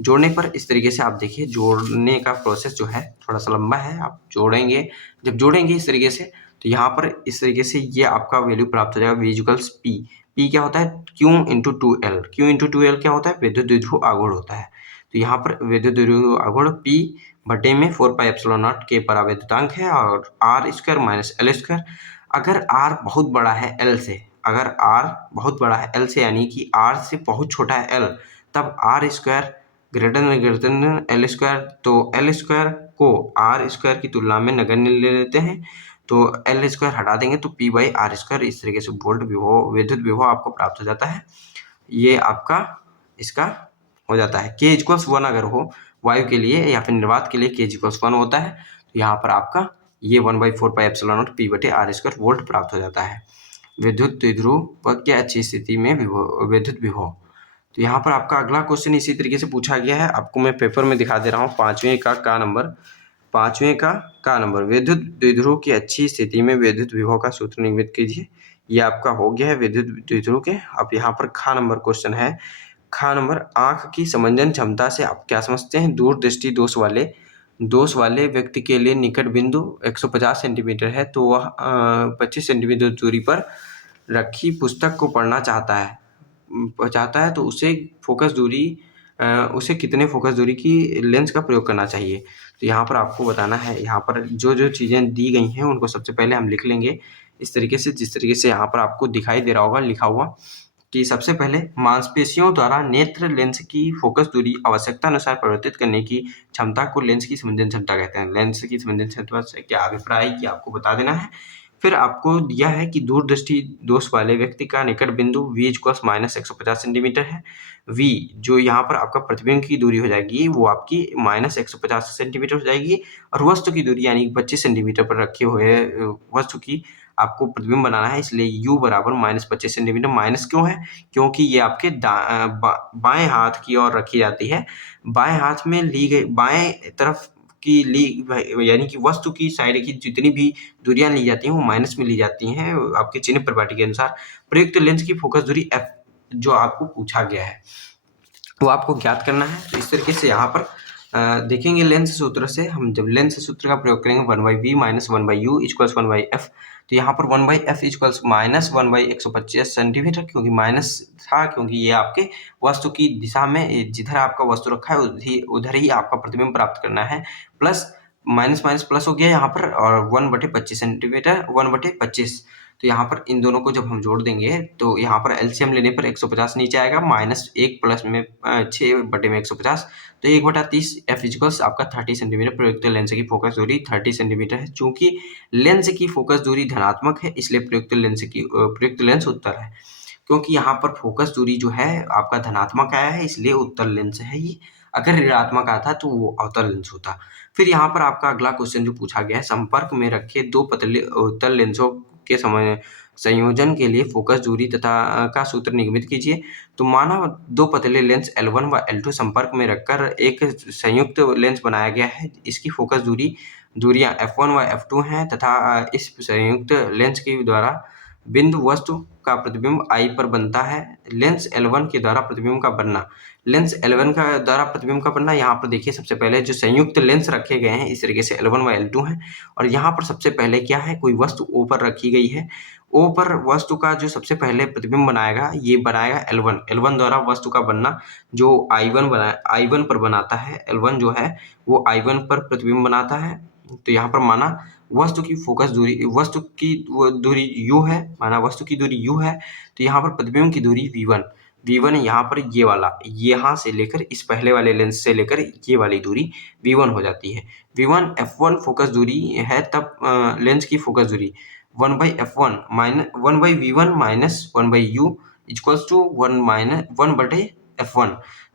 जोड़ने पर इस तरीके से आप देखिए जोड़ने का प्रोसेस जो है थोड़ा सा लंबा है। आप जोड़ेंगे, जब जोड़ेंगे इस तरीके से तो यहाँ पर इस तरीके से ये आपका वैल्यू प्राप्त हो जाएगा V इक्वल्स P क्या होता है Q × 2L। Q × 2L क्या होता है, विद्युत द्विध्रुव आघूर्ण होता है। तो यहाँ पर विद्युत द्विध्रुव आघूर्ण P बटे में 4πε0 के परावैद्युतांक है और R² - L²। अगर R बहुत बड़ा है L से, अगर R बहुत बड़ा है L से यानी कि R से बहुत छोटा है L, तब R² > L²। तो L² को R² की तुलना में नगण्य ले लेते हैं, तो L² हटा देंगे तो P/R²। इस तरीके से विद्युत विभव आपको प्राप्त हो जाता है। ये आपका इसका हो जाता है। K = 1 अगर हो, वायु के लिए या फिर निर्वात के लिए k=1 होता है। तो यहाँ पर आपका ये 1/4πε0p/r² वोल्ट प्राप्त हो जाता है। विद्युत द्विध्रुव के अच्छी स्थिति में विद्युत विभव। तो यहाँ पर आपका अगला क्वेश्चन इसी तरीके से पूछा गया है। आपको मैं पेपर में दिखा दे रहा हूँ। पांचवें का नंबर विद्युत द्विध्रुव की अच्छी स्थिति में विद्युत विभव का सूत्र निम्नलिखित कीजिए। ये आपका हो गया है विद्युत द्विध्रुव के। अब यहाँ पर खा नंबर क्वेश्चन है। खा नंबर आंख की समंजन क्षमता से आप क्या समझते हैं? दूरदृष्टि दोष वाले व्यक्ति के लिए निकट बिंदु 150 सेंटीमीटर है, तो वह 25 सेंटीमीटर दूरी पर रखी पुस्तक को पढ़ना चाहता है, तो उसे कितने फोकस दूरी की लेंस का प्रयोग करना चाहिए? तो यहाँ पर आपको बताना है। यहाँ पर जो चीज़ें दी गई हैं उनको सबसे पहले हम लिख लेंगे इस तरीके से, जिस तरीके से यहाँ पर आपको दिखाई दे रहा होगा लिखा हुआ कि सबसे पहले मांसपेशियों द्वारा नेत्र लेंस की फोकस दूरी आवश्यकता अनुसार परिवर्तित करने की क्षमता को लेंस की समंजन क्षमता कहते हैं। लेंस की समंजन क्षमता से क्या अभिप्राय है कि आपको बता देना है। फिर आपको दिया है कि दूरदृष्टि दोष वाले व्यक्ति का निकट बिंदु v = -150 सेंटीमीटर है। v जो यहाँ पर आपका प्रतिबिंब की दूरी हो जाएगी वो आपकी -150 सेंटीमीटर हो जाएगी, और वस्तु की दूरी यानी 25 सेंटीमीटर पर रखे हुए वस्तु की आपको प्रतिबिंब बनाना है, इसलिए u बराबर -25 सेंटीमीटर। माइनस क्यों है? क्योंकि ये आपके बाएं हाथ की ओर रखी जाती है। बाएं हाथ में ली गई बाएं तरफ की यानी कि वस्तु की साइड की जितनी भी दूरियां ली जाती हैं वो माइनस में ली जाती हैं आपके चिन्ह प्रपाटी के अनुसार। प्रयुक्त लेंस की फोकस दूरी f जो आपको पूछा गया है वो आपको ज्ञात करना है। तो इस तरीके से यहाँ पर देखेंगे लेंस सूत्र से। हम जब लेंस सूत्र का प्रयोग करेंगे 1/v - 1/u = 1/f, तो यहाँ पर 1/f = -1/125 सेंटीमीटर, क्योंकि माइनस था क्योंकि ये आपके वस्तु की दिशा में जिधर आपका वस्तु रखा है उधर ही आपका प्रतिबिंब प्राप्त करना है। प्लस माइनस प्लस हो गया यहाँ पर, और 1/25 सेंटीमीटर 1/25। तो यहाँ पर इन दोनों को जब हम जोड़ देंगे तो यहाँ पर एलसीएम लेने पर 150 नीचे आएगा, -1 प्लस में 6/150, तो 1/30 f आपका 30 सेंटीमीटर। प्रयुक्त लेंस की फोकस दूरी 30 सेंटीमीटर है। चूंकि लेंस की फोकस दूरी धनात्मक है इसलिए प्रयुक्त लेंस उत्तर है। क्योंकि यहाँ पर फोकस दूरी जो है आपका धनात्मक आया है इसलिए उत्तर लेंस है ये। अगर ऋणात्मक आता तो वो अवतल लेंस होता। फिर यहाँ पर आपका अगला क्वेश्चन जो पूछा गया है, संपर्क में रखे दो पतले उत्तल लेंसों के समय संयोजन के लिए फोकस दूरी तथा का सूत्र निगमित कीजिए। तो माना दो पतले लेंस L1 व L2 संपर्क में रखकर एक संयुक्त लेंस बनाया गया है। इसकी फोकस दूरियां F1 व F2 हैं तथा इस संयुक्त लेंस के द्वारा बिंदु वस्तु का प्रतिबिंब I पर बनता है। लेंस L1 के द्वारा प्रतिबिंब का बनना यहाँ पर देखिए, सबसे पहले जो संयुक्त लेंस रखे गए हैं इस तरीके से L1 व L2 हैं, और यहाँ पर सबसे पहले क्या है, कोई वस्तु O पर रखी गई है। O पर वस्तु का जो सबसे पहले प्रतिबिंब बनाएगा ये बनाएगा L1 द्वारा वस्तु का बनना जो I1 पर बनाता है। L1 जो है वो I1 पर प्रतिबिंब बनाता है। तो यहाँ पर माना वस्तु की दूरी u है, तो यहाँ पर प्रतिबिंब की दूरी v1 यहाँ पर ये वाला, यहाँ से लेकर इस पहले वाले लेंस से लेकर ये वाली दूरी v1 हो जाती है। v1 f1 फोकस दूरी है, तब लेंस की फोकस दूरी 1/f1 - 1/v1 - 1/u = 1/f1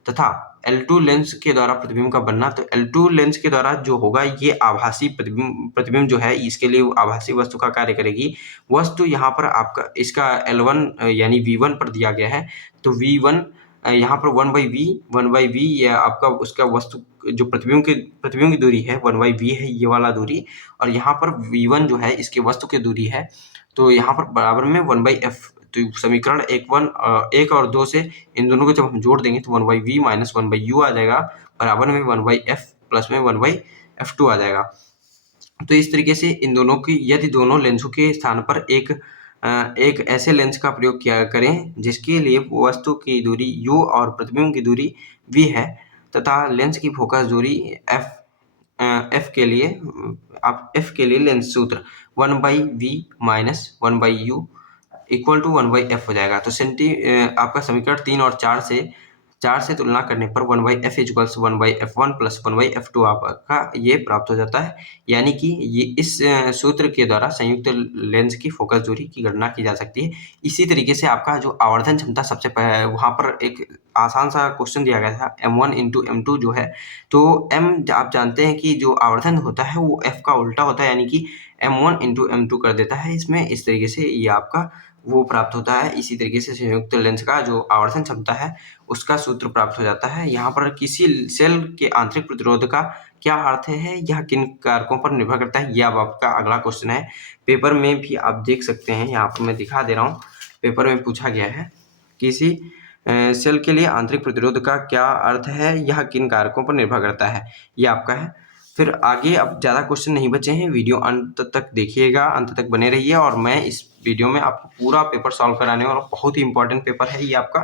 तथा L2 लेंस के द्वारा प्रतिबिंब का बनना। तो L2 लेंस के द्वारा जो होगा ये आभासी प्रतिबिंब जो है इसके लिए आभासी वस्तु का कार्य करेगी। वस्तु यहाँ पर आपका इसका L1 यानी v1 पर दिया गया है, तो v1 यहाँ पर 1/v या आपका उसका वस्तु जो प्रतिबिंब की दूरी है 1/v है ये वाला दूरी, और यहाँ पर v1 जो है इसके वस्तु की दूरी है, तो यहाँ पर बराबर में 1/f। तो समीकरण 1 और 2 से इन दोनों को जब हम जोड़ देंगे तो 1/v - 1/u आ जाएगा, बराबर में 1/f प्लस में 1/f2 आ जाएगा। तो इस तरीके से इन दोनों की, यदि दोनों लेंसों के स्थान पर एक ऐसे लेंस का प्रयोग किया करें जिसके लिए वस्तु की दूरी u और प्रतिबिंब की दूरी v है तथा लेंस की फोकस दूरी f के लिए लेंस सूत्र 1/v - 1/u = 1/f हो जाएगा। तो आपका समीकरण 3 और 4 से 4 से तुलना करने पर 1/f equals 1/f1 plus 1/f2 आपका ये प्राप्त हो जाता है। यानी कि ये इस सूत्र के द्वारा संयुक्त लेंस की फोकस दूरी की गणना की जा सकती है। इसी तरीके से आपका जो आवर्धन क्षमता सबसे वहाँ पर एक आसान सा क्वेश्चन दिया गया था m1 इंटू m2 जो है, तो m आप जानते हैं कि जो आवर्धन होता है वो f का उल्टा होता है, यानी कि m1 इंटू m2 कर देता है इसमें। इस तरीके से ये आपका वो प्राप्त होता है। इसी तरीके से संयुक्त लेंस का जो आवर्धन क्षमता है उसका सूत्र प्राप्त हो जाता है। यहाँ पर किसी सेल के आंतरिक प्रतिरोध का क्या अर्थ है, यह किन कारकों पर निर्भर करता है, यह अब आपका अगला क्वेश्चन है। पेपर में भी आप देख सकते हैं, यहाँ पर मैं दिखा दे रहा हूँ। पेपर में पूछा गया है किसी सेल के लिए आंतरिक प्रतिरोध का क्या अर्थ है, यह किन कारकों पर निर्भर करता है, ये आपका है। फिर आगे अब ज़्यादा क्वेश्चन नहीं बचे हैं, वीडियो अंत तक देखिएगा, अंत तक बने रहिए और मैं इस वीडियो में आपको पूरा पेपर सॉल्व कराने वाला हूँ। बहुत ही इंपॉर्टेंट पेपर है ये आपका,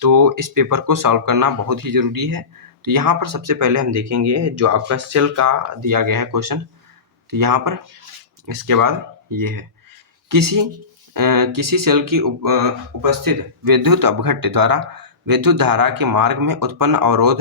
तो इस पेपर को सॉल्व करना बहुत ही ज़रूरी है। तो यहाँ पर सबसे पहले हम देखेंगे जो आपका सेल का दिया गया है क्वेश्चन, तो यहाँ पर इसके बाद ये है किसी किसी सेल की उपस्थित विद्युत अपघट्य द्वारा विद्युत धारा के मार्ग में उत्पन्न अवरोध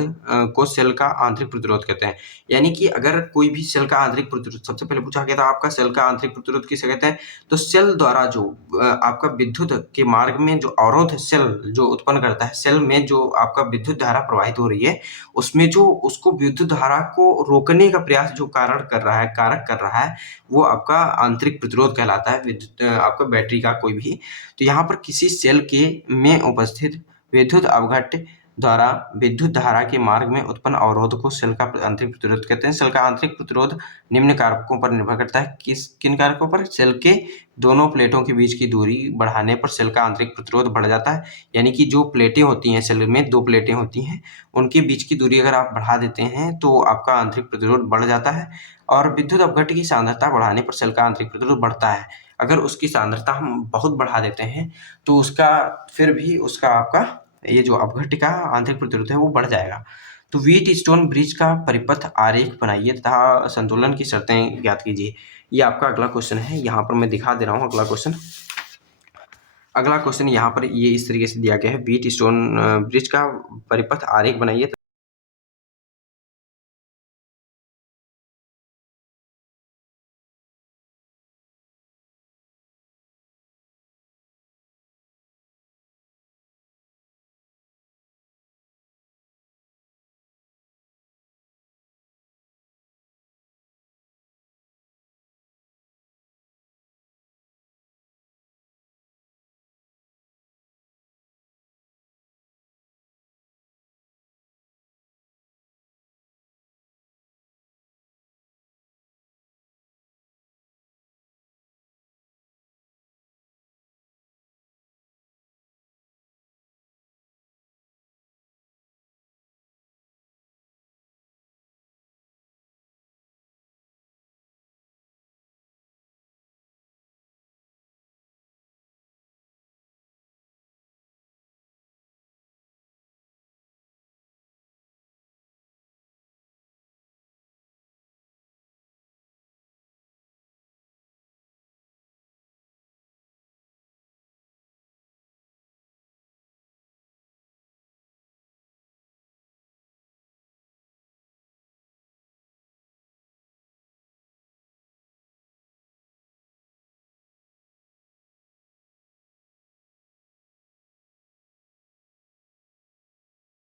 को सेल का आंतरिक प्रतिरोध कहते हैं। यानी कि अगर कोई भी सेल का आंतरिक प्रतिरोध, सबसे पहले पूछा गया था आपका सेल का आंतरिक प्रतिरोध किसे कहते हैं, तो सेल द्वारा जो आपका विद्युत के मार्ग में जो अवरोध सेल जो उत्पन्न करता है, सेल में जो आपका विद्युत धारा प्रवाहित हो रही है उसमें जो उसको विद्युत धारा को रोकने का प्रयास जो कारक कर रहा है वो आपका आंतरिक प्रतिरोध कहलाता है, विद्युत आपका बैटरी का कोई भी। तो यहाँ पर किसी सेल के में उपस्थित विद्युत अपघट्य द्वारा विद्युत धारा के मार्ग में उत्पन्न अवरोध को सेल का आंतरिक प्रतिरोध कहते हैं। सेल का आंतरिक प्रतिरोध निम्न कारकों पर निर्भर करता है। किन कारकों पर, सेल के दोनों प्लेटों के बीच की दूरी बढ़ाने पर सेल का आंतरिक प्रतिरोध बढ़ जाता है। यानी कि जो प्लेटें होती हैं, सेल में 2 प्लेटें होती हैं, उनके बीच की दूरी अगर आप बढ़ा देते हैं तो आपका आंतरिक प्रतिरोध बढ़ जाता है। और विद्युत अपघट्य की सांद्रता बढ़ाने पर सेल का आंतरिक प्रतिरोध बढ़ता है। अगर उसकी सांद्रता हम बहुत बढ़ा देते हैं तो उसका फिर भी उसका आपका ये जो अपघट्य का आंतरिक प्रतिरोध है वो बढ़ जाएगा। तो व्हीटस्टोन ब्रिज का परिपथ आरेख बनाइए तथा संतुलन की शर्तें ज्ञात कीजिए। ये आपका अगला क्वेश्चन है, यहाँ पर मैं दिखा दे रहा हूँ अगला क्वेश्चन। अगला क्वेश्चन यहाँ पर ये इस तरीके से दिया गया है, व्हीटस्टोन ब्रिज का परिपथ आरेख बनाइए।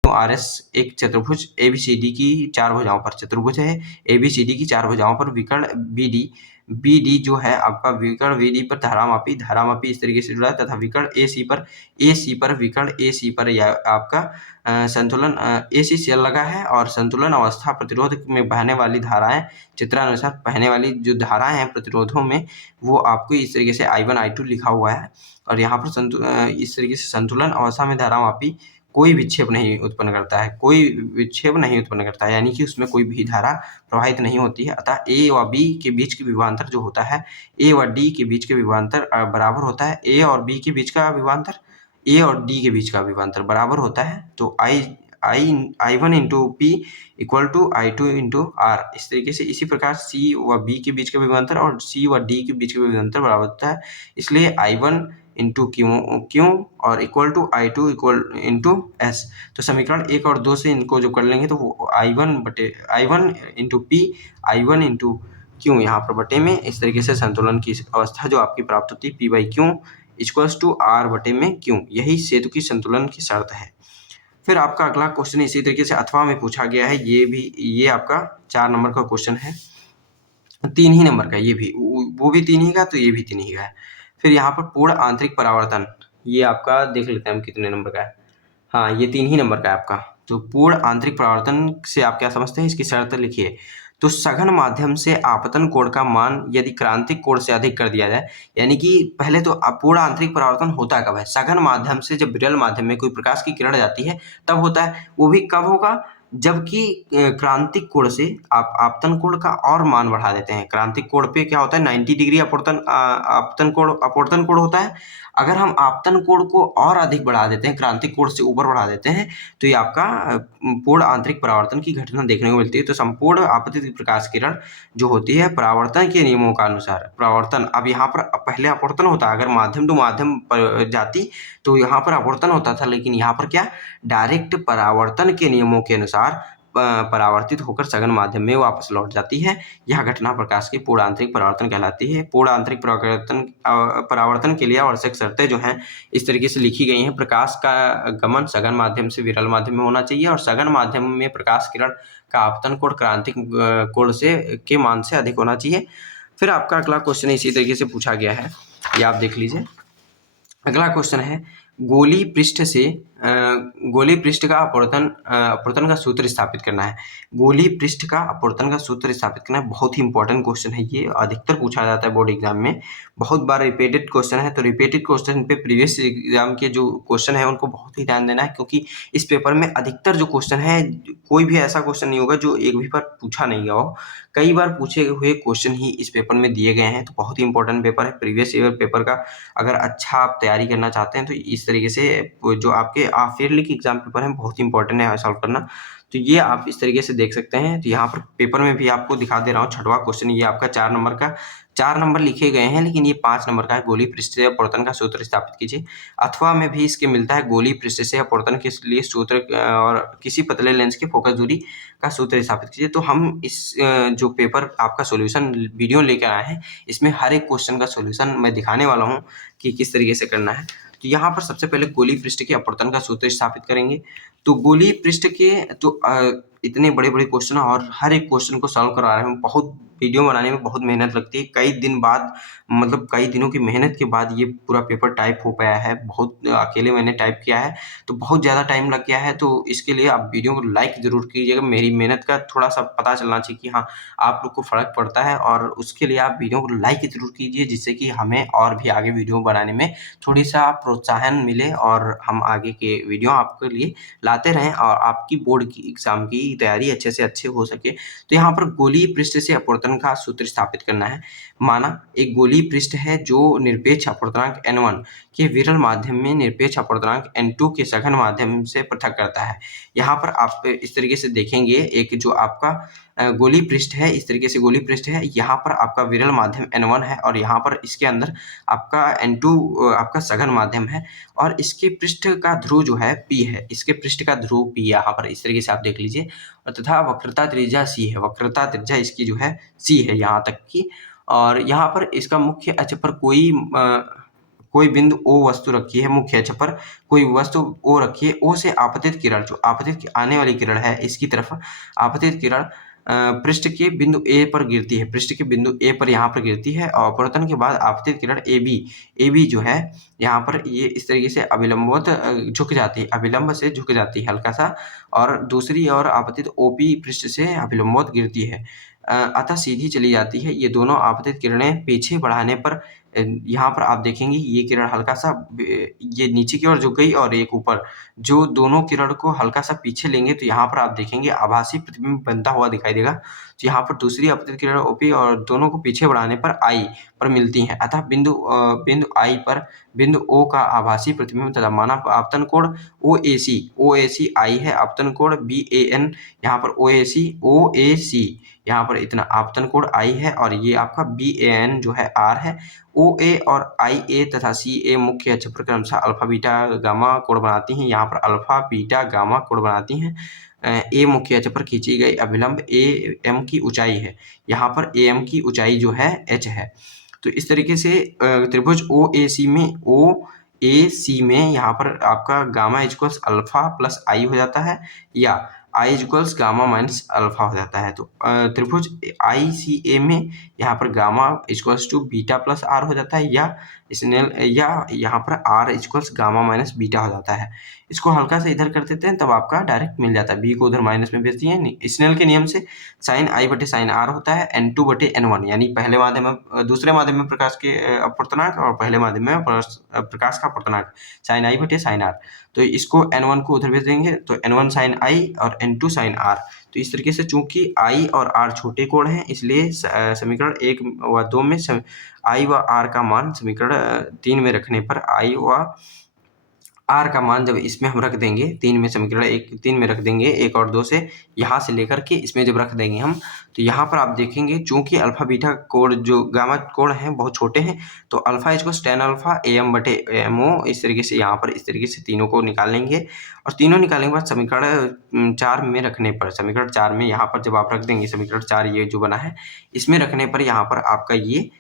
RS एक चतुर्भुज ABCD की 4 भुजाओं पर, चतुर्भुज है ABCD की 4 भुजाओं पर विकर्ण BD जो है आपका विकर्ण BD पर धारामापी इस तरीके से जुड़ा है तथा विकर्ण विकर्ण AC पर यह आपका संतुलन AC सेल लगा है और संतुलन अवस्था प्रतिरोध में बहने वाली धाराएं चित्रानुसार बहने वाली जो धाराएं हैं प्रतिरोधों में वो आपको इस तरीके से I1 I2 लिखा हुआ है। और यहाँ पर इस तरीके से संतुलन अवस्था में धारामापी कोई विक्षेप नहीं उत्पन्न करता है, कोई विक्षेप नहीं उत्पन्न करता है, यानी कि उसमें कोई भी धारा प्रवाहित नहीं होती है। अतः ए व बी के बीच के विभवांतर जो होता है, ए व डी के बीच के विभवांतर बराबर होता है, ए और बी के बीच का विभवांतर ए और डी के बीच का विभवांतर बराबर होता है। तो I1 into P equal to I2 into R, इस तरीके से। इसी प्रकार सी व बी के बीच का विभवांतर और सी व डी के बीच का विभवांतर बराबर होता है, इसलिए I1 इंटू क्यू और equal to I2 equal into S. तो समीकरण 1 और 2 से इनको जो कर लेंगे तो वो I1 into P, I1 into Q यहाँ पर बटे में, इस तरीके से संतुलन की अवस्था जो आपकी प्राप्त होती है P by Q equals to R बटे में क्यू, यही सेतु की संतुलन की शर्त है। फिर आपका अगला क्वेश्चन इसी तरीके से अथवा में पूछा गया है, ये आपका 4 नंबर का क्वेश्चन है, 3 ही नंबर का, ये भी वो भी 3 ही का, तो ये भी 3 ही का है। फिर यहाँ पर पूर्ण आंतरिक परावर्तन, ये आपका देख लेते हैं हम कितने नंबर का है। हाँ, ये 3 ही नंबर का है आपका। तो पूर्ण आंतरिक परावर्तन से आप क्या समझते हैं, इसकी शर्त लिखिए। तो सघन माध्यम से आपतन कोण का मान यदि क्रांतिक कोण से अधिक कर दिया जाए, यानी कि पहले तो पूर्ण आंतरिक परावर्तन होता कब है, सघन माध्यम से जब विरल माध्यम में कोई प्रकाश की किरण जाती है तब होता है। वो भी कब होगा, जबकि क्रांतिक कोण से आप आपतन कोण का और मान बढ़ा देते हैं। क्रांतिक कोण पे क्या होता है, 90 डिग्री अपवर्तन कोण होता है। अगर हम आपतन कोण को और अधिक बढ़ा देते हैं, क्रांतिक कोण से ऊपर बढ़ा देते हैं, तो ये आपका पूर्ण आंतरिक परावर्तन की घटना देखने को मिलती है। तो संपूर्ण आपतित प्रकाश किरण जो होती है परावर्तन के नियमों का अनुसार परावर्तन, अब यहाँ पर पहले अपवर्तन होता है, अगर माध्यम टू माध्यम पर जाती तो यहाँ पर अपवर्तन होता था, लेकिन यहाँ पर क्या, डायरेक्ट परावर्तन के नियमों के अनुसार परावर्तित होकर सघन माध्यम में वापस लौट जाती है। यह घटना प्रकाश की पूर्ण आंतरिक परावर्तन कहलाती है। पूर्ण आंतरिक परावर्तन के लिए आवश्यक शर्तें जो हैं इस तरीके से लिखी गई हैं। प्रकाश का गमन सघन माध्यम से विरल माध्यम में होना चाहिए और सघन माध्यम में प्रकाश किरण का आपतन कोण क्रांतिक कोण से के मान से अधिक होना चाहिए। फिर आपका अगला क्वेश्चन इसी तरीके से पूछा गया है, ये आप देख लीजिए। अगला क्वेश्चन है, गोली पृष्ठ का अपवर्तन का सूत्र स्थापित करना है। गोली पृष्ठ का अपवर्तन का सूत्र स्थापित करना है, बहुत ही इंपॉर्टेंट क्वेश्चन है ये, अधिकतर पूछा जाता है बोर्ड एग्जाम में, बहुत बार रिपीटेड क्वेश्चन है। तो रिपीटेड क्वेश्चन पे प्रीवियस एग्जाम के जो क्वेश्चन है उनको बहुत ही ध्यान देना है, क्योंकि इस पेपर में अधिकतर जो क्वेश्चन है, कोई भी ऐसा क्वेश्चन नहीं होगा जो एक भी बार पूछा नहीं गया हो, कई बार पूछे हुए क्वेश्चन ही इस पेपर में दिए गए हैं। तो बहुत ही इंपॉर्टेंट पेपर है, प्रीवियस ईयर पेपर का अगर अच्छा आप तैयारी करना चाहते हैं तो इस तरीके से जो आपके ईयरली के एग्जाम पेपर हैं बहुत इंपॉर्टेंट है सॉल्व करना। तो ये आप इस तरीके से देख सकते हैं। तो यहाँ पर पेपर में भी आपको दिखा दे रहा हूँ, 6वां क्वेश्चन ये आपका 4 नंबर का, 4 नंबर लिखे गए हैं, लेकिन ये 5 नंबर का है। गोली पृष्ठ से अपवर्तन का सूत्र स्थापित कीजिए। अथवा में भी इसके मिलता है, गोली पृष्ठ से अपवर्तन के लिए सूत्र और किसी पतले लेंस की फोकस दूरी का सूत्र स्थापित कीजिए। तो हम इस जो पेपर आपका सोल्यूशन वीडियो लेकर आए हैं, इसमें हर एक क्वेश्चन का सोल्यूशन मैं दिखाने वाला हूँ कि किस तरीके से करना है। तो यहाँ पर सबसे पहले गोली पृष्ठ के अपवर्तन का सूत्र स्थापित करेंगे। तो गोली पृष्ठ के तो इतने बड़े बड़े क्वेश्चन और हर एक क्वेश्चन को सॉल्व करा रहे हैं, बहुत वीडियो बनाने में बहुत मेहनत लगती है, कई दिन बाद, मतलब कई दिनों की मेहनत के बाद ये पूरा पेपर टाइप हो पाया है। बहुत अकेले मैंने टाइप किया है, तो बहुत ज़्यादा टाइम लग गया है। तो इसके लिए आप वीडियो को लाइक ज़रूर कीजिएगा, मेरी मेहनत का थोड़ा सा पता चलना चाहिए कि हाँ आप लोग को फ़र्क पड़ता है, और उसके लिए आप वीडियो को लाइक ज़रूर कीजिए, जिससे कि हमें और भी आगे वीडियो बनाने में थोड़ी सा प्रोत्साहन मिले और हम आगे के वीडियो आपके लिए लाते रहें और आपकी बोर्ड की एग्जाम की तैयारी अच्छे से अच्छे हो सके। तो यहाँ पर गोली पृष्ठ से अपवर्तन का सूत्र स्थापित करना है। माना एक गोली पृष्ठ है जो निरपेक्ष अपवर्तनांक n1 के विरल माध्यम में निरपेक्ष अपवर्तनांक n2 के सघन माध्यम से पृथक करता है। यहाँ पर आप इस तरीके से देखेंगे, एक जो आपका गोली पृष्ठ है, इस तरीके से गोली पृष्ठ है, यहाँ पर आपका विरल माध्यम n1 है और यहाँ पर इसके अंदर आपका n2 आपका सघन माध्यम है, और इसके पृष्ठ का ध्रुव जो है p है, इसके पृष्ठ का ध्रुव p यहाँ पर इस तरीके से आप देख लीजिए, और तथा वक्रता त्रिज्या c है, वक्रता त्रिज्या इसकी जो है c है यहाँ तक की, और यहाँ पर इसका मुख्य अक्ष पर कोई बिंदु O वस्तु रखी है, मुख्य अक्ष पर कोई वस्तु O रखी है, O से आपतित किरण, जो आपतित आने वाली किरण है इसकी तरफ आपतित किरण पृष्ठ के बिंदु A पर गिरती है, पृष्ठ के बिंदु A पर यहाँ पर गिरती है, और अपवर्तन के बाद आपतित किरण AB जो है यहाँ पर ये इस तरीके से अभिलंबवत झुक जाती है, अभिलंब से झुक जाती है हल्का सा, और दूसरी ओर आपतित OP पृष्ठ से अभिलंबवत गिरती है, अतः सीधी चली जाती है। ये दोनों आपतित किरणें पीछे बढ़ाने पर यहाँ पर आप देखेंगे ये किरण हल्का सा ये नीचे की ओर झुक गई और एक ऊपर, जो दोनों किरण को हल्का सा पीछे लेंगे तो यहाँ पर आप देखेंगे आभासी प्रतिबिंब बनता हुआ दिखाई देगा। तो यहाँ पर दूसरी आपतित किरण OP और दोनों को पीछे बढ़ाने पर I पर मिलती हैं, अतः बिंदु I पर बिंदु O का आभासी प्रतिबिंब तथा माना आपतन कोण OAC I है, आपतन कोण BAN यहाँ पर OAC यहाँ पर इतना आपतन कोण आई है और ये आपका BAN जो है R है। OA और IA तथा CA मुख्य अक्ष पर क्रमशः अल्फा बीटा गामा कोण बनाती हैं। यहाँ पर अल्फा बीटा गामा कोण बनाती हैं। A मुख्य अक्ष पर खींची गई अभिलंब AM की ऊंचाई है। यहाँ पर AM की ऊंचाई जो है h है। तो इस तरीके से त्रिभुज OAC में यहाँ पर आपका gamma equals alpha plus I हो जाता है या I equals gamma minus alpha हो जाता है। तो त्रिभुज ICA में यहाँ पर gamma equals to beta plus R हो जाता है या यहाँ पर R equals gamma minus beta हो जाता है। इसको हल्का से इधर कर देते हैं तब आपका डायरेक्ट मिल जाता है। बी को उधर माइनस में भेज दिए। स्नेल के नियम से साइन आई बटे साइन आर होता है N2/N1 यानी पहले माध्यम में दूसरे माध्यम में प्रकाश के अपवर्तनांक और पहले माध्यम में प्रकाश का अपवर्तनांक साइन आई बटे साइन आर। तो इसको N1 को उधर भेज देंगे तो N1 साइन आई और N2 साइन आर। तो इस तरीके से चूंकि I और R छोटे कोण हैं इसलिए समीकरण 1 व 2 में I व R का मान समीकरण 3 में रखने पर I व R का मान जब इसमें हम रख देंगे 3 में समीकरण 3 में रख देंगे 1 और 2 से यहाँ से लेकर के इसमें जब रख देंगे हम तो यहाँ पर आप देखेंगे चूंकि अल्फा बीटा कोण जो गामा कोण हैं बहुत छोटे हैं तो alpha equals tan alpha AM/MO इस तरीके से यहाँ पर इस तरीके से तीनों को निकाल लेंगे और तीनों निकालने के बाद समीकरण 4 में रखने पर समीकरण 4 में यहाँ पर जब आप रख देंगे समीकरण 4 ये जो बना है इसमें रखने पर यहाँ पर आपका ये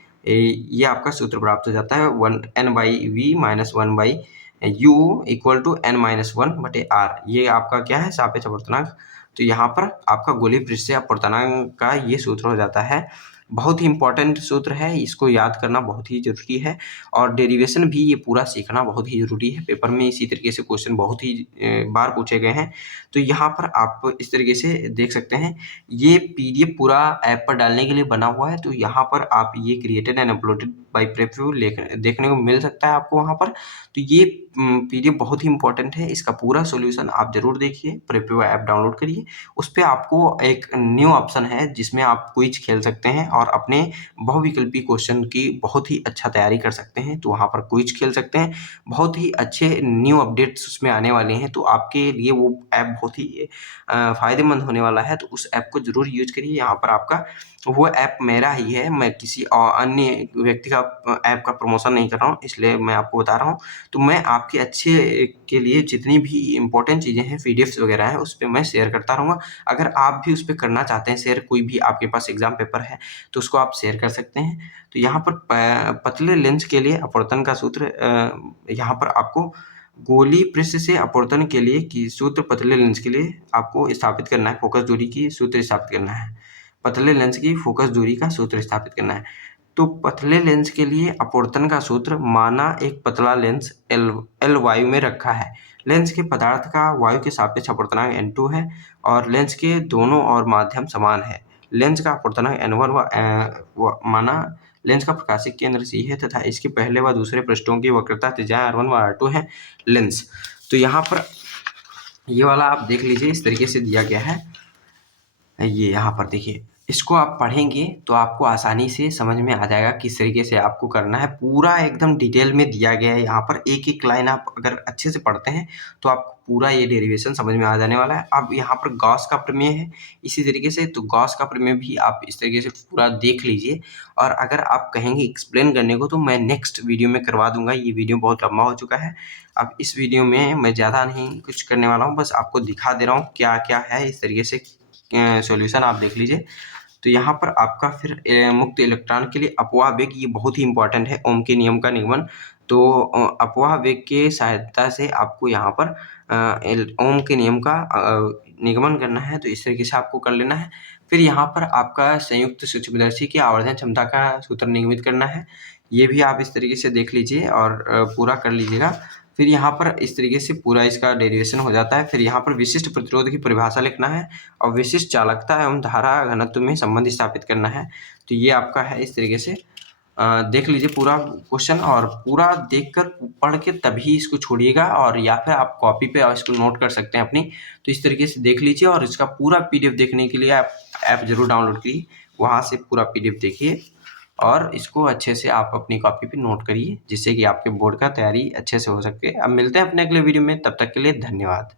आपका सूत्र प्राप्त हो जाता है 1n/v - 1/u equal to n-1/r। ये आपका क्या है सापेक्ष अपवर्तनांक। तो यहाँ पर आपका गोलीय पृष्ठ से अपवर्तनांक का ये सूत्र हो जाता है। बहुत ही इंपॉर्टेंट सूत्र है, इसको याद करना बहुत ही जरूरी है और डेरिवेशन भी ये पूरा सीखना बहुत ही जरूरी है। पेपर में इसी तरीके से क्वेश्चन बहुत ही बार पूछे गए हैं। तो यहाँ पर आप इस तरीके से देख सकते हैं ये PDF पूरा ऐप पर डालने के लिए बना हुआ है। तो यहाँ पर आप ये क्रिएटेड एंड अपलोडेड बाय प्रेप्यू देखने को मिल सकता है आपको वहाँ पर। तो ये PDF बहुत ही इंपॉर्टेंट है, इसका पूरा सॉल्यूशन आप जरूर देखिए। प्रेप्यू ऐप डाउनलोड करिए, उस पर आपको एक न्यू ऑप्शन है जिसमें आप क्विज खेल सकते हैं और अपने बहुविकल्पी क्वेश्चन की बहुत ही अच्छा तैयारी कर सकते हैं। तो वहाँ पर क्विज खेल सकते हैं, बहुत ही अच्छे न्यू अपडेट्स उसमें आने वाले हैं। तो आपके लिए वो ऐप बहुत ही फायदेमंद होने वाला है, तो उस ऐप को जरूर यूज करिए। यहाँ पर आपका वो ऐप मेरा ही है, मैं किसी अन्य व्यक्ति का ऐप का प्रमोशन नहीं कर रहा हूँ, इसलिए मैं आपको बता रहा हूँ। तो मैं आपके अच्छे के लिए जितनी भी इम्पोर्टेंट चीज़ें हैं PDFs वगैरह हैं उस पर मैं शेयर करता रहूँगा। अगर आप भी उस पर करना चाहते हैं शेयर, कोई भी आपके पास एग्जाम पेपर है तो उसको आप शेयर कर सकते हैं। तो यहाँ पर पतले लेंस के लिए अपवर्तन का सूत्र यहाँ पर आपको गोलीय पृष्ठ से अपवर्तन के लिए की सूत्र पतले लेंस के लिए आपको स्थापित करना है। फोकस दूरी की सूत्र स्थापित करना है, पतले लेंस की फोकस दूरी का सूत्र स्थापित करना है। तो पतले लेंस के लिए अपवर्तन का सूत्र, माना एक पतला लेंस L वायु में रखा है, लेंस के पदार्थ का वायु के सापेक्ष अपवर्तनांक N2 है और लेंस के दोनों ओर माध्यम समान है। लेंस का अपवर्तनांक N1 माना लेंस का प्रकाशिक केंद्र C है तथा इसके पहले व दूसरे पृष्ठों की वक्रता त्रिज्या R1 व R2 है लेंस। तो यहाँ पर ये वाला आप देख लीजिए, इस तरीके से दिया गया है। ये यहाँ पर देखिए, इसको आप पढ़ेंगे तो आपको आसानी से समझ में आ जाएगा किस तरीके से आपको करना है। पूरा एकदम डिटेल में दिया गया है। यहाँ पर एक एक लाइन आप अगर अच्छे से पढ़ते हैं तो आपको पूरा ये डेरिवेशन समझ में आ जाने वाला है। अब यहाँ पर गॉस का प्रमेय है इसी तरीके से, तो गॉस का प्रमेय भी आप इस तरीके से पूरा देख लीजिए। और अगर आप कहेंगे एक्सप्लेन करने को तो मैं नेक्स्ट वीडियो में करवा दूंगा। ये वीडियो बहुत लंबा हो चुका है। अब इस वीडियो में मैं ज़्यादा नहीं कुछ करने वाला हूँ, बस आपको दिखा दे रहा हूँ क्या क्या है। इस तरीके से सॉल्यूशन आप देख लीजिए। तो यहाँ पर आपका फिर मुक्त इलेक्ट्रॉन के लिए अपवाह वेग, ये बहुत ही इंपॉर्टेंट है, ओम के नियम का निगमन। तो अपवाह वेग के सहायता से आपको यहाँ पर ओम के नियम का निगमन करना है। तो इस तरीके से आपको कर लेना है। फिर यहाँ पर आपका संयुक्त सूक्ष्मदर्शी की आवर्धन क्षमता का सूत्र निगमित करना है। ये भी आप इस तरीके से देख लीजिए और पूरा कर लीजिएगा। फिर यहाँ पर इस तरीके से पूरा इसका डेरिवेशन हो जाता है। फिर यहाँ पर विशिष्ट प्रतिरोध की परिभाषा लिखना है और विशिष्ट चालकता एवं धारा घनत्व में संबंध स्थापित करना है। तो ये आपका है, इस तरीके से देख लीजिए पूरा क्वेश्चन और पूरा देखकर पढ़ के तभी इसको छोड़िएगा, और या फिर आप कॉपी पे इसको नोट कर सकते हैं अपनी। तो इस तरीके से देख लीजिए और इसका पूरा PDF देखने के लिए आप ऐप जरूर डाउनलोड करिए, वहाँ से पूरा PDF देखिए और इसको अच्छे से आप अपनी कॉपी पे नोट करिए, जिससे कि आपके बोर्ड का तैयारी अच्छे से हो सके। अब मिलते हैं अपने अगले वीडियो में, तब तक के लिए धन्यवाद।